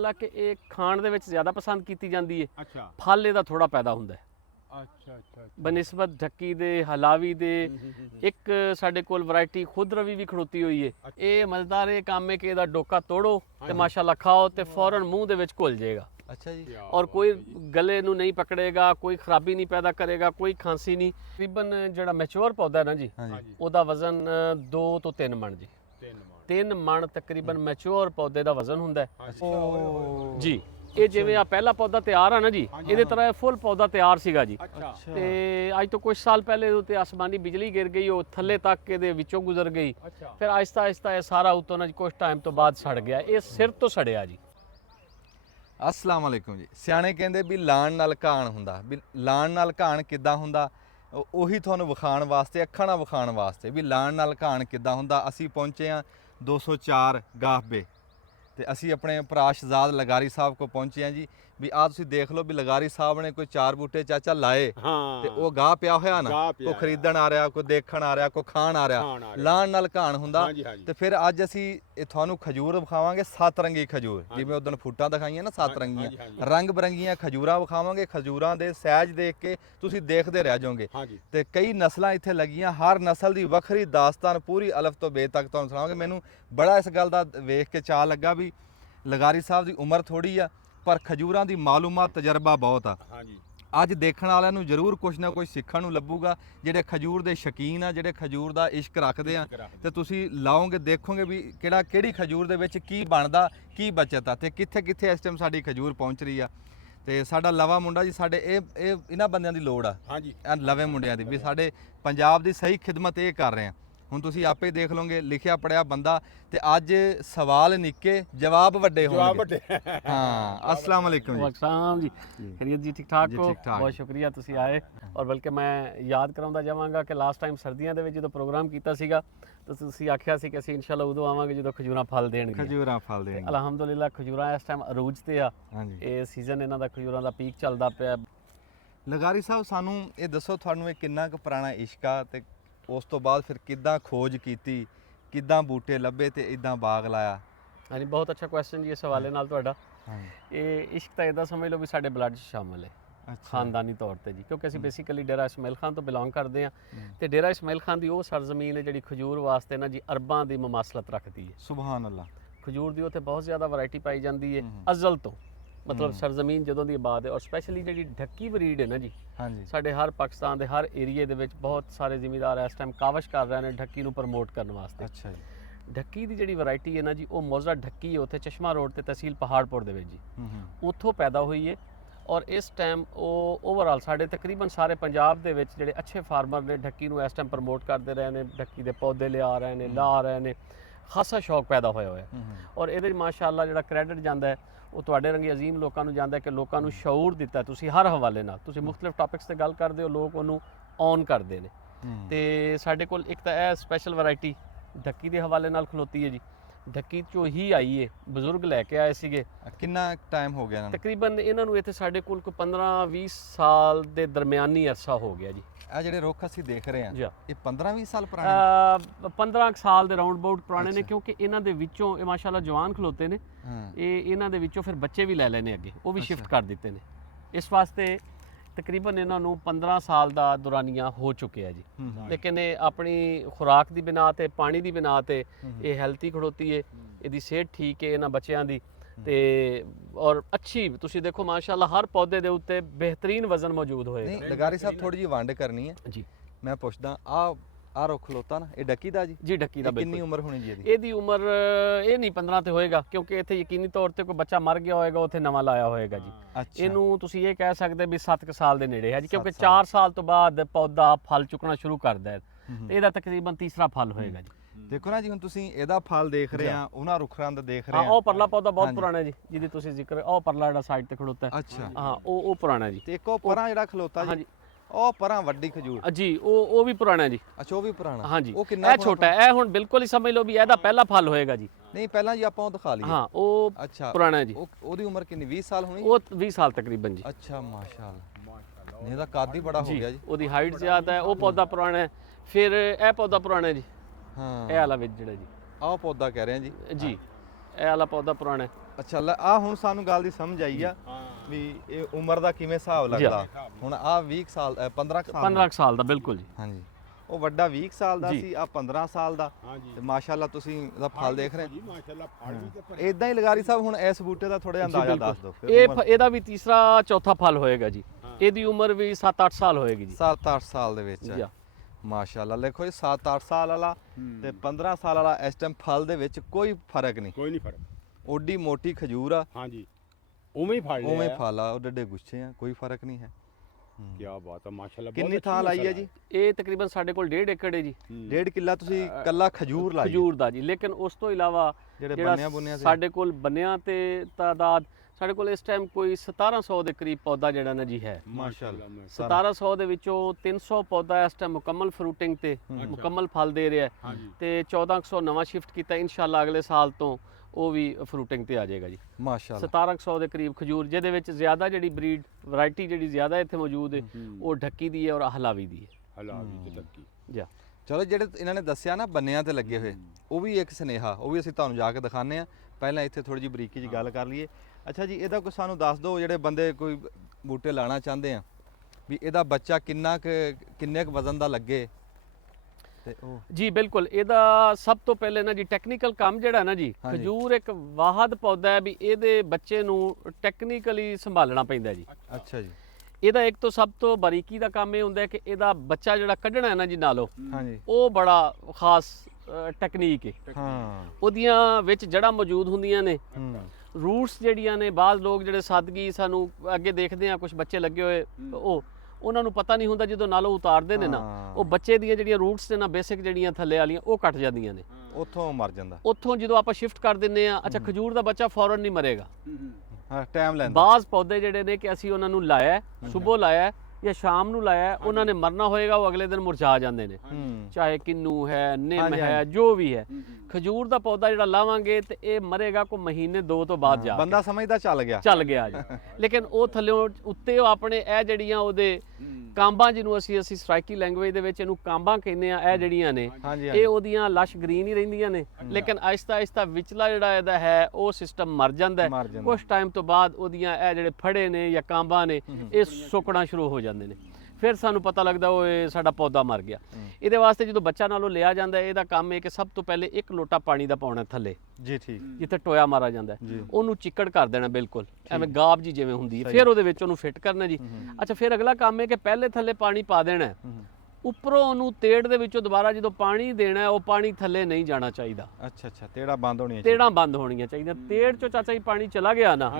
ਹਾਲਾਂਕਿ ਇਹ ਖਾਣ ਦੇ ਵਿੱਚ ਜ਼ਿਆਦਾ ਪਸੰਦ ਕੀਤੀ ਜਾਂਦੀ ਹੈ। ਅੱਛਾ ਫਲ ਇਹਦਾ ਥੋੜਾ ਪੈਦਾ ਹੁੰਦਾ ਹੈ ਅੱਛਾ ਅੱਛਾ ਬਨਿਸਬਤ ਢੱਕੀ ਦੇ ਹਲਾਵੀ ਦੇ। ਇੱਕ ਸਾਡੇ ਕੋਲ ਵੈਰਾਈਟੀ ਖੁਦ ਰਵੀ ਵੀ ਖੜੋਤੀ ਹੋਈ ਹੈ। ਇਹ ਮਜ਼ੇਦਾਰ ਇਹ ਕੰਮ ਹੈ ਕਿ ਇਹਦਾ ਡੋਕਾ ਤੋੜੋ ਤੇ ਮਾਸ਼ਾਅੱਲਾ ਖਾਓ ਤੇ ਫੌਰਨ ਮੂੰਹ ਦੇ ਵਿੱਚ ਘੁਲ ਜਾਏਗਾ। अच्छा जी। और कोई गले नू नहीं पकड़ेगा, कोई खराबी नहीं पैदा करेगा, कोई खांसी नहीं। तकरीबन जो मैच्योर पौधा है ना जी, ਉਹਦਾ ਵਜ਼ਨ 2 ਤੋਂ 3 ਮਣ ਜੀ। 3 ਮਣ ਤਕਰੀਬਨ ਮੈਚੁਰ ਪੌਦੇ ਦਾ ਵਜ਼ਨ ਹੁੰਦਾ ਹੈ ਜੀ। ਇਹ ਜਿਵੇਂ ਆ ਪਹਿਲਾ ਪੌਦਾ ਤਿਆਰ ਆ ਨਾ ਜੀ, ਇਹਦੇ ਤਰ੍ਹਾਂ ਇਹ ਫੁੱਲ ਪੌਦਾ ਤਿਆਰ ਸੀਗਾ ਜੀ। ਤੇ ਅੱਜ ਤੋਂ ਕੁਝ ਸਾਲ ਪਹਿਲੇ ਉੱਤੇ ਆਸਮਾਨੀ ਬਿਜਲੀ ਗਿਰ ਗਈ, ਉਹ ਥੱਲੇ ਤੱਕ ਇਹਦੇ ਵਿੱਚੋਂ ਗੁਜ਼ਰ ਗਈ। ਫਿਰ ਆਹਿਸਤਾ ਆਹਿਸਤਾ ਇਹ ਸਾਰਾ ਉਤੋਂ ਨਾ ਜੀ ਕੁਝ ਟਾਈਮ ਤੋਂ ਬਾਅਦ ਸੜ ਗਿਆ। ਇਹ ਸਿਰ ਤੋਂ ਸੜਿਆ ਜੀ। अस्सलाम वालेकुम जी। सियाणे कहंदे भी लाण नाल घाण हुंदा, भी लाण नाल घाण किद्दां हुंदा, ਉਹੀ ਤੁਹਾਨੂੰ ਵਿਖਾਉਣ ਵਾਸਤੇ, ਅੱਖਾਂ ਨਾਲ ਵਿਖਾਉਣ ਵਾਸਤੇ ਵੀ ਲਾਣ ਨਾਲ ਘਾਣ ਕਿੱਦਾਂ ਹੁੰਦਾ। ਅਸੀਂ ਪਹੁੰਚੇ ਹਾਂ 204 ਗਾਹਬੇ ਤੇ ਅਸੀਂ ਆਪਣੇ ਭਰਾ ਸ਼ਹਜ਼ਾਦ ਲਗਾਰੀ ਸਾਹਿਬ ਕੋ ਪਹੁੰਚੇ ਹਾਂ ਜੀ। ਵੀ ਆ ਤੁਸੀਂ ਦੇਖ ਲਓ ਵੀ ਲਗਾਰੀ ਸਾਹਿਬ ਨੇ ਕੋਈ 4 ਬੂਟੇ ਚਾਚਾ ਲਾਏ ਤੇ ਉਹ ਗਾਹ ਪਿਆ ਹੋਇਆ ਨਾ, ਕੋਈ ਖਰੀਦਣ ਆ ਰਿਹਾ, ਕੋਈ ਦੇਖਣ ਆ ਰਿਹਾ, ਕੋਈ ਖਾਣ ਆ ਰਿਹਾ। ਲਾਣ ਨਾਲ ਘਾਣ ਹੁੰਦਾ। ਤੇ ਫਿਰ ਅੱਜ ਅਸੀਂ ਇਹ ਤੁਹਾਨੂੰ ਖਜੂਰ ਵਿਖਾਵਾਂਗੇ, 7 ਰੰਗੀ ਖਜੂਰ, ਜਿਵੇਂ ਉਦੋਂ ਫੁੱਟਾਂ ਦਿਖਾਈਆਂ ਨਾ 7 ਰੰਗੀਆਂ, ਰੰਗ ਬਰੰਗੀਆਂ ਖਜੂਰਾਂ ਵਿਖਾਵਾਂਗੇ। ਖਜੂਰਾਂ ਦੇ ਸਾਈਜ਼ ਦੇਖ ਕੇ ਤੁਸੀਂ ਦੇਖਦੇ ਰਹਿ ਜਾਓਗੇ। ਤੇ ਕਈ ਨਸਲਾਂ ਇੱਥੇ ਲੱਗੀਆਂ, ਹਰ ਨਸਲ ਦੀ ਵੱਖਰੀ ਦਾਸਤਾਨ ਪੂਰੀ ਅਲਫ ਤੋਂ ਬੇ ਤੱਕ ਤੁਹਾਨੂੰ ਸੁਣਾਵਾਂਗੇ। ਮੈਨੂੰ ਬੜਾ ਇਸ ਗੱਲ ਦਾ ਵੇਖ ਕੇ ਚਾਅ ਲੱਗਾ ਵੀ ਲਗਾਰੀ ਸਾਹਿਬ ਦੀ ਉਮਰ ਥੋੜੀ ਆ ਪਰ ਖਜੂਰਾਂ ਦੀ ਮਾਲੂਮਾਤ ਤਜਰਬਾ ਬਹੁਤ ਆ। ਅੱਜ ਦੇਖਣ ਵਾਲਿਆਂ ਨੂੰ ਜ਼ਰੂਰ ਕੁਝ ਨਾ ਕੁਝ ਸਿੱਖਣ ਨੂੰ ਲੱਭੂਗਾ। ਜਿਹੜੇ ਖਜੂਰ ਦੇ ਸ਼ੌਕੀਨ ਆ, ਜਿਹੜੇ ਖਜੂਰ ਦਾ ਇਸ਼ਕ ਰੱਖਦੇ ਆ, ਤੇ ਤੁਸੀਂ ਲਾਓਗੇ ਦੇਖੋਗੇ ਵੀ ਕਿਹੜੀ ਖਜੂਰ ਦੇ ਵਿੱਚ ਕੀ ਬਣਦਾ, ਕੀ ਬਚਤ ਆ ਤੇ ਕਿੱਥੇ ਕਿੱਥੇ ਇਸ ਟਾਈਮ ਸਾਡੀ ਖਜੂਰ ਪਹੁੰਚ ਰਹੀ ਆ। ਤੇ ਸਾਡਾ ਲਵਾ ਮੁੰਡਾ ਜੀ, ਸਾਡੇ ਇਹ ਇਹਨਾਂ ਬੰਦਿਆਂ ਦੀ ਲੋੜ ਆ। ਹਾਂਜੀ, ਲਵੇ ਮੁੰਡਿਆਂ ਦੀ ਵੀ ਸਾਡੇ ਪੰਜਾਬ ਦੀ ਸਹੀ ਖਿਦਮਤ ਇਹ ਕਰ ਰਹੇ ਆ। ਹੁਣ ਤੁਸੀਂ ਆਪੇ ਦੇਖ ਲਓਗੇ, ਲਿਖਿਆ ਪੜਿਆ ਬੰਦਾ। ਤੇ ਅੱਜ ਸਵਾਲ ਨਿੱਕੇ ਜਵਾਬ ਵੱਡੇ ਹੋਣਗੇ। हाँ, अस्सलाम वालेकुम जी। वालेकुम जी, खैरियत जी? ठीक ठाक हो? बहुत शुक्रिया ਤੁਸੀਂ ਆਏ। ਔਰ ਬਲਕਿ ਮੈਂ ਯਾਦ ਕਰਾਉਂਦਾ ਜਾਵਾਂਗਾ ਕਿ ਲਾਸਟ ਟਾਈਮ ਸਰਦੀਆਂ ਦੇ ਵਿੱਚ ਜਦੋਂ ਪ੍ਰੋਗਰਾਮ ਕੀਤਾ ਸੀਗਾ ਤਾਂ ਤੁਸੀਂ ਆਖਿਆ ਸੀ ਕਿ ਅਸੀਂ ਇਨਸ਼ਾਅੱਲਾ ਉਦੋਂ ਆਵਾਂਗੇ ਜਦੋਂ ਖਜੂਰਾਂ ਫਲ ਦੇਣਗੇ। ਖਜੂਰਾਂ ਫਲ ਦੇਣਗੇ ਅਲਹਮਦੁਲਿਲਾ। ਖਜੂਰਾਂ ਇਸ ਟਾਈਮ ਅਰੂਜ ਤੇ ਆ। ਇਹ ਸੀਜ਼ਨ ਇਹਨਾਂ ਦਾ ਖਜੂਰਾਂ ਦਾ ਪੀਕ ਚੱਲਦਾ ਪਿਆ। ਲਗਾਰੀ ਸਾਹਿਬ ਸਾਨੂੰ ਇਹ ਦੱਸੋ, ਤੁਹਾਨੂੰ ਇਹ ਕਿੰਨਾ ਕੁ ਪੁਰਾਣਾ ਇਸ਼ਕ ਆ ਤੇ ਉਸ ਤੋਂ ਬਾਅਦ ਫਿਰ ਕਿੱਦਾਂ ਖੋਜ ਕੀਤੀ, ਕਿੱਦਾਂ ਬੂਟੇ ਲੱਭੇ ਤੇ ਇਦਾਂ ਬਾਗ ਲਾਇਆ? ਹਾਂਜੀ, ਬਹੁਤ ਅੱਛਾ ਕੁਐਸਚਨ ਜੀ ਇਸ ਹਵਾਲੇ ਨਾਲ ਤੁਹਾਡਾ। ਇਹ ਇਸ਼ਕ ਤਾਂ ਇਦਾਂ ਸਮਝ ਲਓ ਵੀ ਸਾਡੇ ਬਲੱਡ 'ਚ ਸ਼ਾਮਲ ਹੈ, ਖਾਨਦਾਨੀ ਤੌਰ ਤੇ ਜੀ। ਕਿਉਂਕਿ ਅਸੀਂ ਬੇਸਿਕਲੀ ਡੇਰਾ ਇਸਮਾਈਲ ਖਾਨ ਤੋਂ ਬਿਲੋਂਗ ਕਰਦੇ ਹਾਂ ਤੇ ਡੇਰਾ ਇਸਮਾਈਲ ਖਾਨ ਦੀ ਉਹ ਸਰਜ਼ਮੀਨ ਹੈ ਜਿਹੜੀ ਖਜੂਰ ਵਾਸਤੇ ਨਾ ਜੀ ਅਰਬਾਂ ਦੀ ਮਮਾਸਲਤ ਰੱਖਦੀ ਹੈ। ਸੁਭਾਨ ਅੱਲਾਹ। ਖਜੂਰ ਦੀ ਉੱਥੇ ਬਹੁਤ ਜ਼ਿਆਦਾ ਵੈਰਾਈਟੀ ਪਾਈ ਜਾਂਦੀ ਹੈ ਅਜ਼ਲ ਤੋਂ, ਮਤਲਬ ਸਰਜ਼ਮੀਨ ਜਦੋਂ ਦੀ ਆਬਾਦ ਹੈ। ਔਰ ਸਪੈਸ਼ਲੀ ਜਿਹੜੀ ਢੱਕੀ ਬਰੀਡ ਹੈ ਨਾ ਜੀ, ਸਾਡੇ ਹਰ ਪਾਕਿਸਤਾਨ ਦੇ ਹਰ ਏਰੀਏ ਦੇ ਵਿੱਚ ਬਹੁਤ ਸਾਰੇ ਜ਼ਿਮੀਂਦਾਰ ਇਸ ਟਾਈਮ ਕਾਵਸ਼ ਕਰ ਰਹੇ ਨੇ ਢੱਕੀ ਨੂੰ ਪ੍ਰਮੋਟ ਕਰਨ ਵਾਸਤੇ। ਅੱਛਾ ਜੀ। ਢੱਕੀ ਦੀ ਜਿਹੜੀ ਵੈਰਾਈਟੀ ਹੈ ਨਾ ਜੀ, ਉਹ ਮੌਜ਼ਾ ਢੱਕੀ ਹੈ, ਉੱਥੇ ਚਸ਼ਮਾ ਰੋਡ ਤੇ ਤਹਿਸੀਲ ਪਹਾੜਪੁਰ ਦੇ ਵਿੱਚ ਜੀ, ਉੱਥੋਂ ਪੈਦਾ ਹੋਈ ਹੈ। ਔਰ ਇਸ ਟਾਈਮ ਉਹ ਓਵਰਆਲ ਸਾਡੇ ਤਕਰੀਬਨ ਸਾਰੇ ਪੰਜਾਬ ਦੇ ਵਿੱਚ ਜਿਹੜੇ ਅੱਛੇ ਫਾਰਮਰ ਨੇ ਢੱਕੀ ਨੂੰ ਇਸ ਟਾਈਮ ਪ੍ਰਮੋਟ ਕਰਦੇ ਰਹੇ ਨੇ, ਢੱਕੀ ਦੇ ਪੌਦੇ ਲਿਆ ਰਹੇ ਨੇ, ਲਾ ਰਹੇ ਨੇ। ਖਾਸਾ ਸ਼ੌਕ ਪੈਦਾ ਹੋਇਆ ਹੋਇਆ। ਔਰ ਇਹਦੇ ਮਾਸ਼ਾਅੱਲਾ ਜਿਹੜਾ ਕ੍ਰੈਡਿਟ ਜਾਂਦਾ ਹੈ ਉਹ ਤੁਹਾਡੇ ਰੰਗੇ ਅਜ਼ੀਮ ਲੋਕਾਂ ਨੂੰ ਜਾਂਦਾ ਕਿ ਲੋਕਾਂ ਨੂੰ ਸ਼ਊਰ ਦਿੱਤਾ ਤੁਸੀਂ ਹਰ ਹਵਾਲੇ ਨਾਲ। ਤੁਸੀਂ ਮੁਖਤਲਿਫ ਟਾਪਿਕਸ ਤੇ ਗੱਲ ਕਰਦੇ ਹੋ, ਲੋਕ ਉਹਨੂੰ ਔਨ ਕਰਦੇ ਨੇ। ਤੇ ਸਾਡੇ ਕੋਲ ਇੱਕ ਤਾਂ ਇਹ ਸਪੈਸ਼ਲ ਵੈਰਾਈਟੀ ਢੱਕੀ ਦੇ ਹਵਾਲੇ ਨਾਲ ਖਲੋਤੀ ਹੈ ਜੀ। ਢੱਕੀ ਚੋਂ ਹੀ ਆਈ ਹੈ, ਬਜ਼ੁਰਗ ਲੈ ਕੇ ਆਏ ਸੀਗੇ। ਕਿੰਨਾ ਟਾਈਮ ਹੋ ਗਿਆ ਇਹਨਾਂ ਨੂੰ? ਤਕਰੀਬਨ ਇਹਨਾਂ ਨੂੰ ਇੱਥੇ ਸਾਡੇ ਕੋਲ ਕੋਈ 15-20 ਸਾਲ ਦੇ ਦਰਮਿਆਨੀ ਅਰਸਾ ਹੋ ਗਿਆ ਜੀ। ਆ ਜਿਹੜੇ ਰੁੱਖ ਅਸੀਂ ਦੇਖ ਰਹੇ ਹਾਂ ਇਹ 15-20 ਸਾਲ ਪੁਰਾਣੇ? 15 ਸਾਲ ਦੇ ਰਾਉਂਡ ਅਬਾਊਟ ਪੁਰਾਣੇ ਨੇ, ਕਿਉਂਕਿ ਇਹਨਾਂ ਦੇ ਵਿੱਚੋਂ ਇਹ ਮਾਸ਼ਾਅੱਲਾ ਜਵਾਨ ਖਲੋਤੇ ਨੇ। ਇਹਨਾਂ ਦੇ ਵਿੱਚੋਂ ਫਿਰ ਬੱਚੇ ਵੀ ਲੈ ਲੈਣੇ ਅੱਗੇ, ਉਹ ਵੀ ਸ਼ਿਫਟ ਕਰ ਦਿੱਤੇ ਨੇ। ਇਸ ਵਾਸਤੇ ਤਕਰੀਬਨ ਇਹਨਾਂ ਨੂੰ 15 ਸਾਲ ਦਾ ਦੁਰਾਨੀਆ ਹੋ ਚੁੱਕਿਆ ਜੀ। ਲੇਕਿਨ ਇਹ ਆਪਣੀ ਖੁਰਾਕ ਦੀ ਬਿਨਾ ਤੇ ਪਾਣੀ ਦੀ ਬਿਨਾ ਤੇ ਇਹ ਹੈਲਥੀ ਖੜੋਤੀ ਹੈ, ਇਹਦੀ ਸਿਹਤ ਠੀਕ ਹੈ ਇਹਨਾਂ ਬੱਚਿਆਂ ਦੀ। ਤੇ ਔਰ ਅੱਛੀ ਤੁਸੀਂ ਦੇਖੋ ਮਾਸ਼ਾਅੱਲਾ ਹਰ ਪੌਦੇ ਦੇ ਉੱਤੇ ਬਿਹਤਰੀਨ ਵਜ਼ਨ ਮੌਜੂਦ ਹੋਏਗਾ। ਨਹੀਂ ਲਗਾਰੀ ਸਾਹਿਬ, ਥੋੜੀ ਜਿਹੀ ਵੰਡ ਕਰਨੀ ਹੈ ਜੀ। ਮੈਂ ਪੁੱਛਦਾ ਆ ਰੁੱਖ ਖਲੋਤਾ ਨਾ, ਇਹ ਢੱਕੀ ਦਾ ਜੀ? ਜੀ ਢੱਕੀ ਦਾ। ਕਿੰਨੀ ਉਮਰ ਹੋਣੀ ਜੀ ਇਹਦੀ? ਇਹਦੀ ਉਮਰ ਇਹ ਨਹੀਂ 15 ਤੇ ਹੋਏਗਾ, ਕਿਉਂਕਿ ਇੱਥੇ ਯਕੀਨੀ ਤੌਰ ਤੇ ਕੋਈ ਬੱਚਾ ਮਰ ਗਿਆ ਹੋਏਗਾ, ਉੱਥੇ ਨਵਾਂ ਲਾਇਆ ਹੋਏਗਾ ਜੀ। ਇਹਨੂੰ ਤੁਸੀਂ ਇਹ ਕਹਿ ਸਕਦੇ ਵੀ 7 ਸਾਲ ਦੇ ਨੇੜੇ ਹੈ ਜੀ, ਕਿਉਂਕਿ 4 ਸਾਲ ਤੋਂ ਬਾਅਦ ਪੌਦਾ ਫਲ ਚੁੱਕਣਾ ਸ਼ੁਰੂ ਕਰਦਾ ਹੈ ਤੇ ਇਹਦਾ ਤਕਰੀਬਨ ਤੀਸਰਾ ਫਲ ਹੋਏਗਾ ਜੀ। ਦੇਖੋ ਨਾ ਜੀ, ਹੁਣ ਤੁਸੀਂ ਇਹਦਾ ਫਲ ਦੇਖ ਰਹੇ ਆ, ਉਹਨਾਂ ਰੁੱਖਾਂ ਦਾ ਦੇਖ ਰਹੇ ਆ। ਉਹ ਪਰਲਾ ਪੌਦਾ ਬਹੁਤ ਪੁਰਾਣਾ ਹੈ ਜੀ, ਜਿਹਦੀ ਤੁਸੀਂ ਜ਼ਿਕਰ, ਉਹ ਪਰਲਾ ਜਿਹੜਾ ਸਾਈਡ ਤੇ ਖੜੋਤਾ ਹੈ। ਅੱਛਾ। ਹਾਂ, ਉਹ ਪੁਰਾਣਾ ਜੀ। ਤੇ ਇੱਕ ਉਹ ਪਰਾਂ ਜਿਹੜਾ ਖਲੋਤਾ ਜੀ, ਉਹ ਪਰਾਂ ਵੱਡੀ ਖਜੂਰ ਜੀ, ਉਹ ਵੀ ਪੁਰਾਣਾ ਜੀ। ਅੱਛਾ, ਉਹ ਵੀ ਪੁਰਾਣਾ। ਹਾਂਜੀ, ਉਹ ਕਿੰਨਾ? ਇਹ ਛੋਟਾ ਹੈ, ਇਹ ਹੁਣ ਬਿਲਕੁਲ ਹੀ ਸਮਝ ਲਓ ਵੀ ਇਹਦਾ ਪਹਿਲਾ ਫਲ ਹੋਏਗਾ ਜੀ। ਨਹੀਂ ਪਹਿਲਾਂ ਜੀ ਆਪਾਂ ਉਹ ਦਿਖਾ ਲਈਏ। ਹਾਂ, ਉਹ ਅੱਛਾ ਪੁਰਾਣਾ ਜੀ। ਉਹਦੀ ਉਮਰ ਕਿੰਨੀ? 20 ਸਾਲ ਹੋਣੀ? ਉਹ 20 ਸਾਲ ਤਕਰੀਬਨ ਜੀ। ਅੱਛਾ, ਮਾਸ਼ਾਅੱਲਾ। ਨਹੀਂ ਇਹਦਾ ਕੱਦ ਹੀ ਬੜਾ ਹੋ ਗਿਆ ਜੀ। ਉਹਦੀ ਹਾਈਟ ਜ਼ਿਆਦਾ ਹੈ। ਉਹ ਪੌਦਾ ਪੁਰਾਣਾ ਹੈ। ਫਿਰ ਇਹ ਪੌਦਾ ਪੁਰਾਣਾ ਹੈ ਜੀ। ਹਾਂ, ਇਹ ਵਾਲਾ ਵਿੱਚ ਜਿਹੜਾ ਜੀ, ਆਹ ਪੌਦਾ ਕਹਿ ਰਹੇ ਆ ਜੀ। ਜੀ ਇਹ ਵਾਲਾ ਪੌਦਾ ਪੁਰਾਣਾ ਹੈ। ਅੱਛਾ ਲੈ ਆ ਹੁਣ ਸਾਨੂੰ ਗੱਲ ਦੀ ਸਮਝ ਆਈ ਆ ਵੀ ਇਹ ਉਮਰ ਦਾ ਕਿਵੇਂ ਹਿਸਾਬ ਲੱਗਦਾ। ਹੁਣ ਆ 20 ਸਾਲ 15 ਸਾਲ 15 ਸਾਲ ਦਾ ਬਿਲਕੁਲ ਜੀ। ਹਾਂਜੀ ਉਹ ਵੱਡਾ 20 ਸਾਲ ਦਾ ਜੀ। ਸੀ, ਆ 15 ਸਾਲ ਦਾ। ਤੇ ਮਾਸ਼ਾਅੱਲਾ ਤੁਸੀਂ ਇਹਦਾ ਫਲ ਦੇਖ ਰਹੇ ਜੀ ਮਾਸ਼ਾਅੱਲਾ ਫਲ ਵੀ ਤੇ ਭਰੇ। ਇਦਾਂ ਹੀ ਲਗਾਰੀ ਸਾਹਿਬ ਹੁਣ ਇਸ ਬੂਟੇ ਦਾ ਥੋੜਾ ਅੰਦਾਜ਼ਾ ਦੱਸ ਦਿਓ ਫਿਰ। ਇਹਦਾ ਵੀ ਤੀਸਰਾ ਚੌਥਾ ਫਲ ਹੋਏਗਾ ਜੀ। ਇਹਦੀ ਉਮਰ ਵੀ 7-8 ਸਾਲ ਹੋਏਗੀ ਜੀ। 7-8 ਸਾਲ ਦੇ ਵਿੱਚ ਜੀ। ਮਾਸ਼ਾਅੱਲਾ ਦੇਖੋ ਜੀ 7-8 ਸਾਲ ਵਾਲਾ ਤੇ 15 ਸਾਲ ਵਾਲਾ ਇਸ ਟਾਈਮ ਫਲ ਦੇ ਵਿੱਚ ਕੋਈ ਫਰਕ ਨਹੀਂ। ਕੋਈ ਨਹੀਂ ਫਰਕ। ਓਡੀ ਮੋਟੀ ਖਜੂਰ ਆ, ਹਾਂਜੀ ਉਵੇਂ ਹੀ ਫੜ ਲਿਆ। ਉਵੇਂ ਫਲ ਆ, ਓਡੇ ਗੁੱਛੇ ਆ, ਕੋਈ ਫਰਕ ਨਹੀਂ ਹੈ। ਕੀ ਬਾਤ ਹੈ ਮਾਸ਼ਾਅੱਲਾ। ਕਿੰਨੀ ਥਾਂ ਲਾਈ ਹੈ ਜੀ? ਇਹ ਤਕਰੀਬਨ ਸਾਡੇ ਕੋਲ 1.5 ਏਕੜ ਹੈ ਜੀ। 1.5 ਕਿੱਲਾ ਤੁਸੀਂ ਕੱਲਾ ਖਜੂਰ ਲਾਈ ਖਜੂਰ ਦਾ ਜੀ। ਲੇਕਿਨ ਉਸ ਤੋਂ ਇਲਾਵਾ ਜਿਹੜੇ ਬੰਨਿਆ ਸੀ ਸਾਡੇ ਕੋਲ ਬੰਨਿਆਂ ਤੇ ਤਾਦਾਦ ਸਾਡੇ ਕੋਲ ਇਸ ਟਾਈਮ ਕੋਈ 1700 ਦੇ ਕਰੀਬ ਪੌਦਾ ਜਿਹੜਾ ਨਾ ਜੀ ਹੈ। ਮਾਸ਼ਾਅੱਲਾ 1700 ਦੇ ਵਿੱਚੋਂ 300 ਪੌਦਾ ਇਸ ਟਾਈਮ ਮੁਕੰਮਲ ਫਰੂਟਿੰਗ ਤੇ ਮੁਕੰਮਲ ਫਲ ਦੇ ਰਿਹਾ ਹੈ ਤੇ 1400 ਨਵਾਂ ਸ਼ਿਫਟ ਕੀਤਾ ਇਨਸ਼ਾਅੱਲਾ ਅਗਲੇ ਸਾਲ ਤੋਂ ਉਹ ਵੀ ਫਰੂਟਿੰਗ ਤੇ ਆ ਜਾਏਗਾ ਜੀ। ਮਾਸ਼ਾਅੱਲਾ 1700 ਦੇ ਕਰੀਬ ਖਜੂਰ, ਜਿਹਦੇ ਵਿੱਚ ਜ਼ਿਆਦਾ ਜਿਹੜੀ ਬਰੀਡ ਵੈਰਾਈਟੀ ਜਿਹੜੀ ਜ਼ਿਆਦਾ ਇੱਥੇ ਮੌਜੂਦ ਹੈ ਉਹ ਢੱਕੀ ਦੀ ਹੈ ਔਰ ਹਲਾਵੀ ਦੀ ਹੈ। ਹਲਾਵੀ ਤੇ ਤੱਕੀ ਜੀ। ਚਲੋ ਜਿਹੜੇ ਇਹਨਾਂ ਨੇ ਦੱਸਿਆ ਨਾ ਬੰਨਿਆਂ ਤੇ ਲੱਗੇ ਹੋਏ, ਉਹ ਵੀ ਇੱਕ ਸੁਨੇਹਾ, ਉਹ ਵੀ ਅਸੀਂ ਤੁਹਾਨੂੰ ਜਾ ਕੇ ਦਿਖਾਉਂਦੇ ਆ। ਪਹਿਲਾਂ ਇੱਥੇ ਥੋੜੀ ਜਿਹੀ ਬਰੀਕੀ 'ਚ ਗੱਲ ਕਰ ਲਈਏ। ਅੱਛਾ ਜੀ, ਇਹਦਾ ਕੋਈ ਸਾਨੂੰ ਦੱਸ ਦਿਓ, ਜਿਹੜੇ ਬੰਦੇ ਕੋਈ ਬੂਟੇ ਲਾਣਾ ਚਾਹੁੰਦੇ ਆ ਵੀ ਇਹਦਾ ਬੱਚਾ ਕਿੰਨੇ ਕੁ ਵਜ਼ਨ ਦਾ ਲੱਗੇ ਤੇ ਉਹ ਜੀ ਬਿਲਕੁਲ। ਇਹਦਾ ਸਭ ਤੋਂ ਪਹਿਲੇ ਨਾ ਜੀ ਟੈਕਨੀਕਲ ਕੰਮ ਜਿਹੜਾ ਨਾ ਜੀ, ਹਾਂਜੀ। ਖਜੂਰ ਇੱਕ ਵਾਹਦ ਪੌਦਾ ਹੈ ਵੀ ਇਹਦੇ ਬੱਚੇ ਨੂੰ ਟੈਕਨੀਕਲੀ ਸੰਭਾਲਣਾ ਪੈਂਦਾ ਜੀ। ਅੱਛਾ ਜੀ। ਇਹਦਾ ਇੱਕ ਤੋਂ ਸਭ ਤੋਂ ਬਾਰੀਕੀ ਦਾ ਕੰਮ ਇਹ ਹੁੰਦਾ ਹੈ ਕਿ ਇਹਦਾ ਬੱਚਾ ਜਿਹੜਾ ਕੱਢਣਾ ਹੈ ਨਾ ਜੀ ਨਾਲੋਂ, ਹਾਂਜੀ ਉਹ ਬੜਾ ਖਾਸ ਟੈਕਨੀਕ ਹੈ। ਹਾਂ ਉਹਦੀਆਂ ਵਿੱਚ ਜੜ੍ਹਾਂ ਮੌਜੂਦ ਹੁੰਦੀਆਂ ਨੇ, ਹੂੰ ਰੂਟਸ ਜਿਹੜੀਆਂ ਨੇ। ਬਾਜ਼ ਲੋਕ ਜਿਹੜੇ ਸਾਦਗੀ ਸਾਨੂੰ ਅੱਗੇ ਦੇਖਦੇ ਆ, ਕੁਝ ਬੱਚੇ ਲੱਗੇ ਹੋਏ, ਉਹਨਾਂ ਨੂੰ ਪਤਾ ਨਹੀਂ ਹੁੰਦਾ ਜਦੋਂ ਨਾਲੋਂ ਉਤਾਰਦੇ ਨੇ ਨਾ, ਉਹ ਬੱਚੇ ਦੀਆਂ ਜਿਹੜੀਆਂ ਰੂਟਸ ਨੇ ਨਾ ਬੇਸਿਕ ਜਿਹੜੀਆਂ ਥੱਲੇ ਵਾਲੀਆਂ ਉਹ ਕੱਟ ਜਾਂਦੀਆਂ ਨੇ। ਉੱਥੋਂ ਮਰ ਜਾਂਦਾ। ਉੱਥੋਂ ਜਦੋਂ ਆਪਾਂ ਸ਼ਿਫਟ ਕਰ ਦਿੰਨੇ ਆ, ਅੱਛਾ ਖਜੂਰ ਦਾ ਬੱਚਾ ਫੌਰਨ ਨਹੀਂ ਮਰੇਗਾ। ਹਾਂ ਟਾਈਮ ਲੈਂਦਾ। ਬਾਜ਼ ਪੌਦੇ ਜਿਹੜੇ ਨੇ ਕਿ ਅਸੀਂ ਉਹਨਾਂ ਨੂੰ ਲਾਇਆ, ਸਵੇਰ ਲਾਇਆ ਜਾਂ ਸ਼ਾਮ ਨੂੰ ਲਾਇਆ, ਉਹਨਾਂ ਨੇ ਮਰਨਾ ਹੋਏਗਾ, ਉਹ ਅਗਲੇ ਦਿਨ ਮੁਰਝਾ ਜਾਂਦੇ ਨੇ। ਚਾਹੇ ਕਿੰਨੂ ਹੈ, ਨਿੰਮ ਹੈ, ਜੋ ਵੀ ਹੈ। ਖਜੂਰ ਦਾ ਪੌਦਾ ਜਿਹੜਾ ਲਾਵਾਂਗੇ ਤੇ ਇਹ ਮਰੇਗਾ ਕੋਈ ਮਹੀਨੇ 2 ਤੋਂ ਬਾਅਦ ਜਾ ਕੇ। ਬੰਦਾ ਸਮਝਦਾ ਚੱਲ ਗਿਆ ਜੀ। ਲੇਕਿਨ ਉਹ ਥੱਲਿਓਂ ਉੱਤੇ ਉਹ ਆਪਣੇ ਇਹ ਜਿਹੜੀਆਂ ਉਹਦੇ ਕਾਂਬਾਂ, ਜਿਹਨੂੰ ਅਸੀਂ ਸਰਾਇਕੀ ਲੈਂਗੁਏਜ ਦੇ ਵਿੱਚ ਇਹਨੂੰ ਕਾਂਬਾਂ ਕਹਿੰਦੇ ਆ, ਇਹ ਜਿਹੜੀਆਂ ਨੇ ਇਹ ਉਹਦੀਆਂ ਲਸ਼ ਗ੍ਰੀਨ ਹੀ ਰਹਿੰਦੀਆਂ ਨੇ। ਲੇਕਿਨ ਆਹਿਸਤਾ ਆਹਿਸਤਾ ਵਿਚਲਾ ਜਿਹੜਾ ਇਹਦਾ ਹੈ ਉਹ ਸਿਸਟਮ ਮਰ ਜਾਂਦਾ ਹੈ। ਕੁਝ ਟਾਈਮ ਤੋਂ ਬਾਅਦ ਉਹਦੀਆਂ ਇਹ ਜਿਹੜੇ ਫੜੇ ਨੇ ਜਾਂ ਕਾਂਬਾਂ ਨੇ ਇਹ ਸੁੱਕਣਾ ਸ਼ੁਰੂ ਹੋ ਜਾਂਦੇ ਨੇ। ਫਿਰ ਸਾਨੂੰ ਪਤਾ ਲੱਗਦਾ ਉਹ ਇਹ ਸਾਡਾ ਪੌਦਾ ਮਰ ਗਿਆ। ਇਹਦੇ ਵਾਸਤੇ ਜਦੋਂ ਬੱਚਾ ਨਾਲੋਂ ਲਿਆ ਜਾਂਦਾ, ਇਹਦਾ ਕੰਮ ਹੈ ਕਿ ਸਭ ਤੋਂ ਪਹਿਲੇ 1 ਲੋਟਾ ਪਾਣੀ ਦਾ ਪਾਉਣਾ ਥੱਲੇ ਜੀ। ਠੀਕ। ਜਿੱਥੇ ਟੋਇਆ ਮਾਰਾ ਜਾਂਦਾ ਉਹਨੂੰ ਚਿੱਕੜ ਕਰ ਦੇਣਾ ਬਿਲਕੁਲ ਐਵੇਂ ਗਾਬ ਜੀ ਜਿਵੇਂ ਹੁੰਦੀ ਹੈ। ਫਿਰ ਉਹਦੇ ਵਿੱਚ ਉਹਨੂੰ ਫਿੱਟ ਕਰਨਾ ਜੀ। ਅੱਛਾ, ਫਿਰ ਅਗਲਾ ਕੰਮ ਹੈ ਕਿ ਪਹਿਲੇ ਥੱਲੇ ਪਾਣੀ ਪਾ ਦੇਣਾ, ਉੱਪਰੋਂ ਉਹਨੂੰ ਤੇੜ ਦੇ ਵਿੱਚੋਂ ਦੁਬਾਰਾ ਜਦੋਂ ਪਾਣੀ ਦੇਣਾ ਉਹ ਪਾਣੀ ਥੱਲੇ ਨਹੀਂ ਜਾਣਾ ਚਾਹੀਦਾ। ਅੱਛਾ ਤੇੜਾ ਬੰਦ ਹੋਣੀ ਤੇੜਾਂ ਬੰਦ ਹੋਣੀਆਂ ਚਾਹੀਦੀਆਂ। ਤੇੜ ਚੋਂ ਚਾਚਾ ਜੀ ਪਾਣੀ ਚਲਾ ਗਿਆ ਨਾ,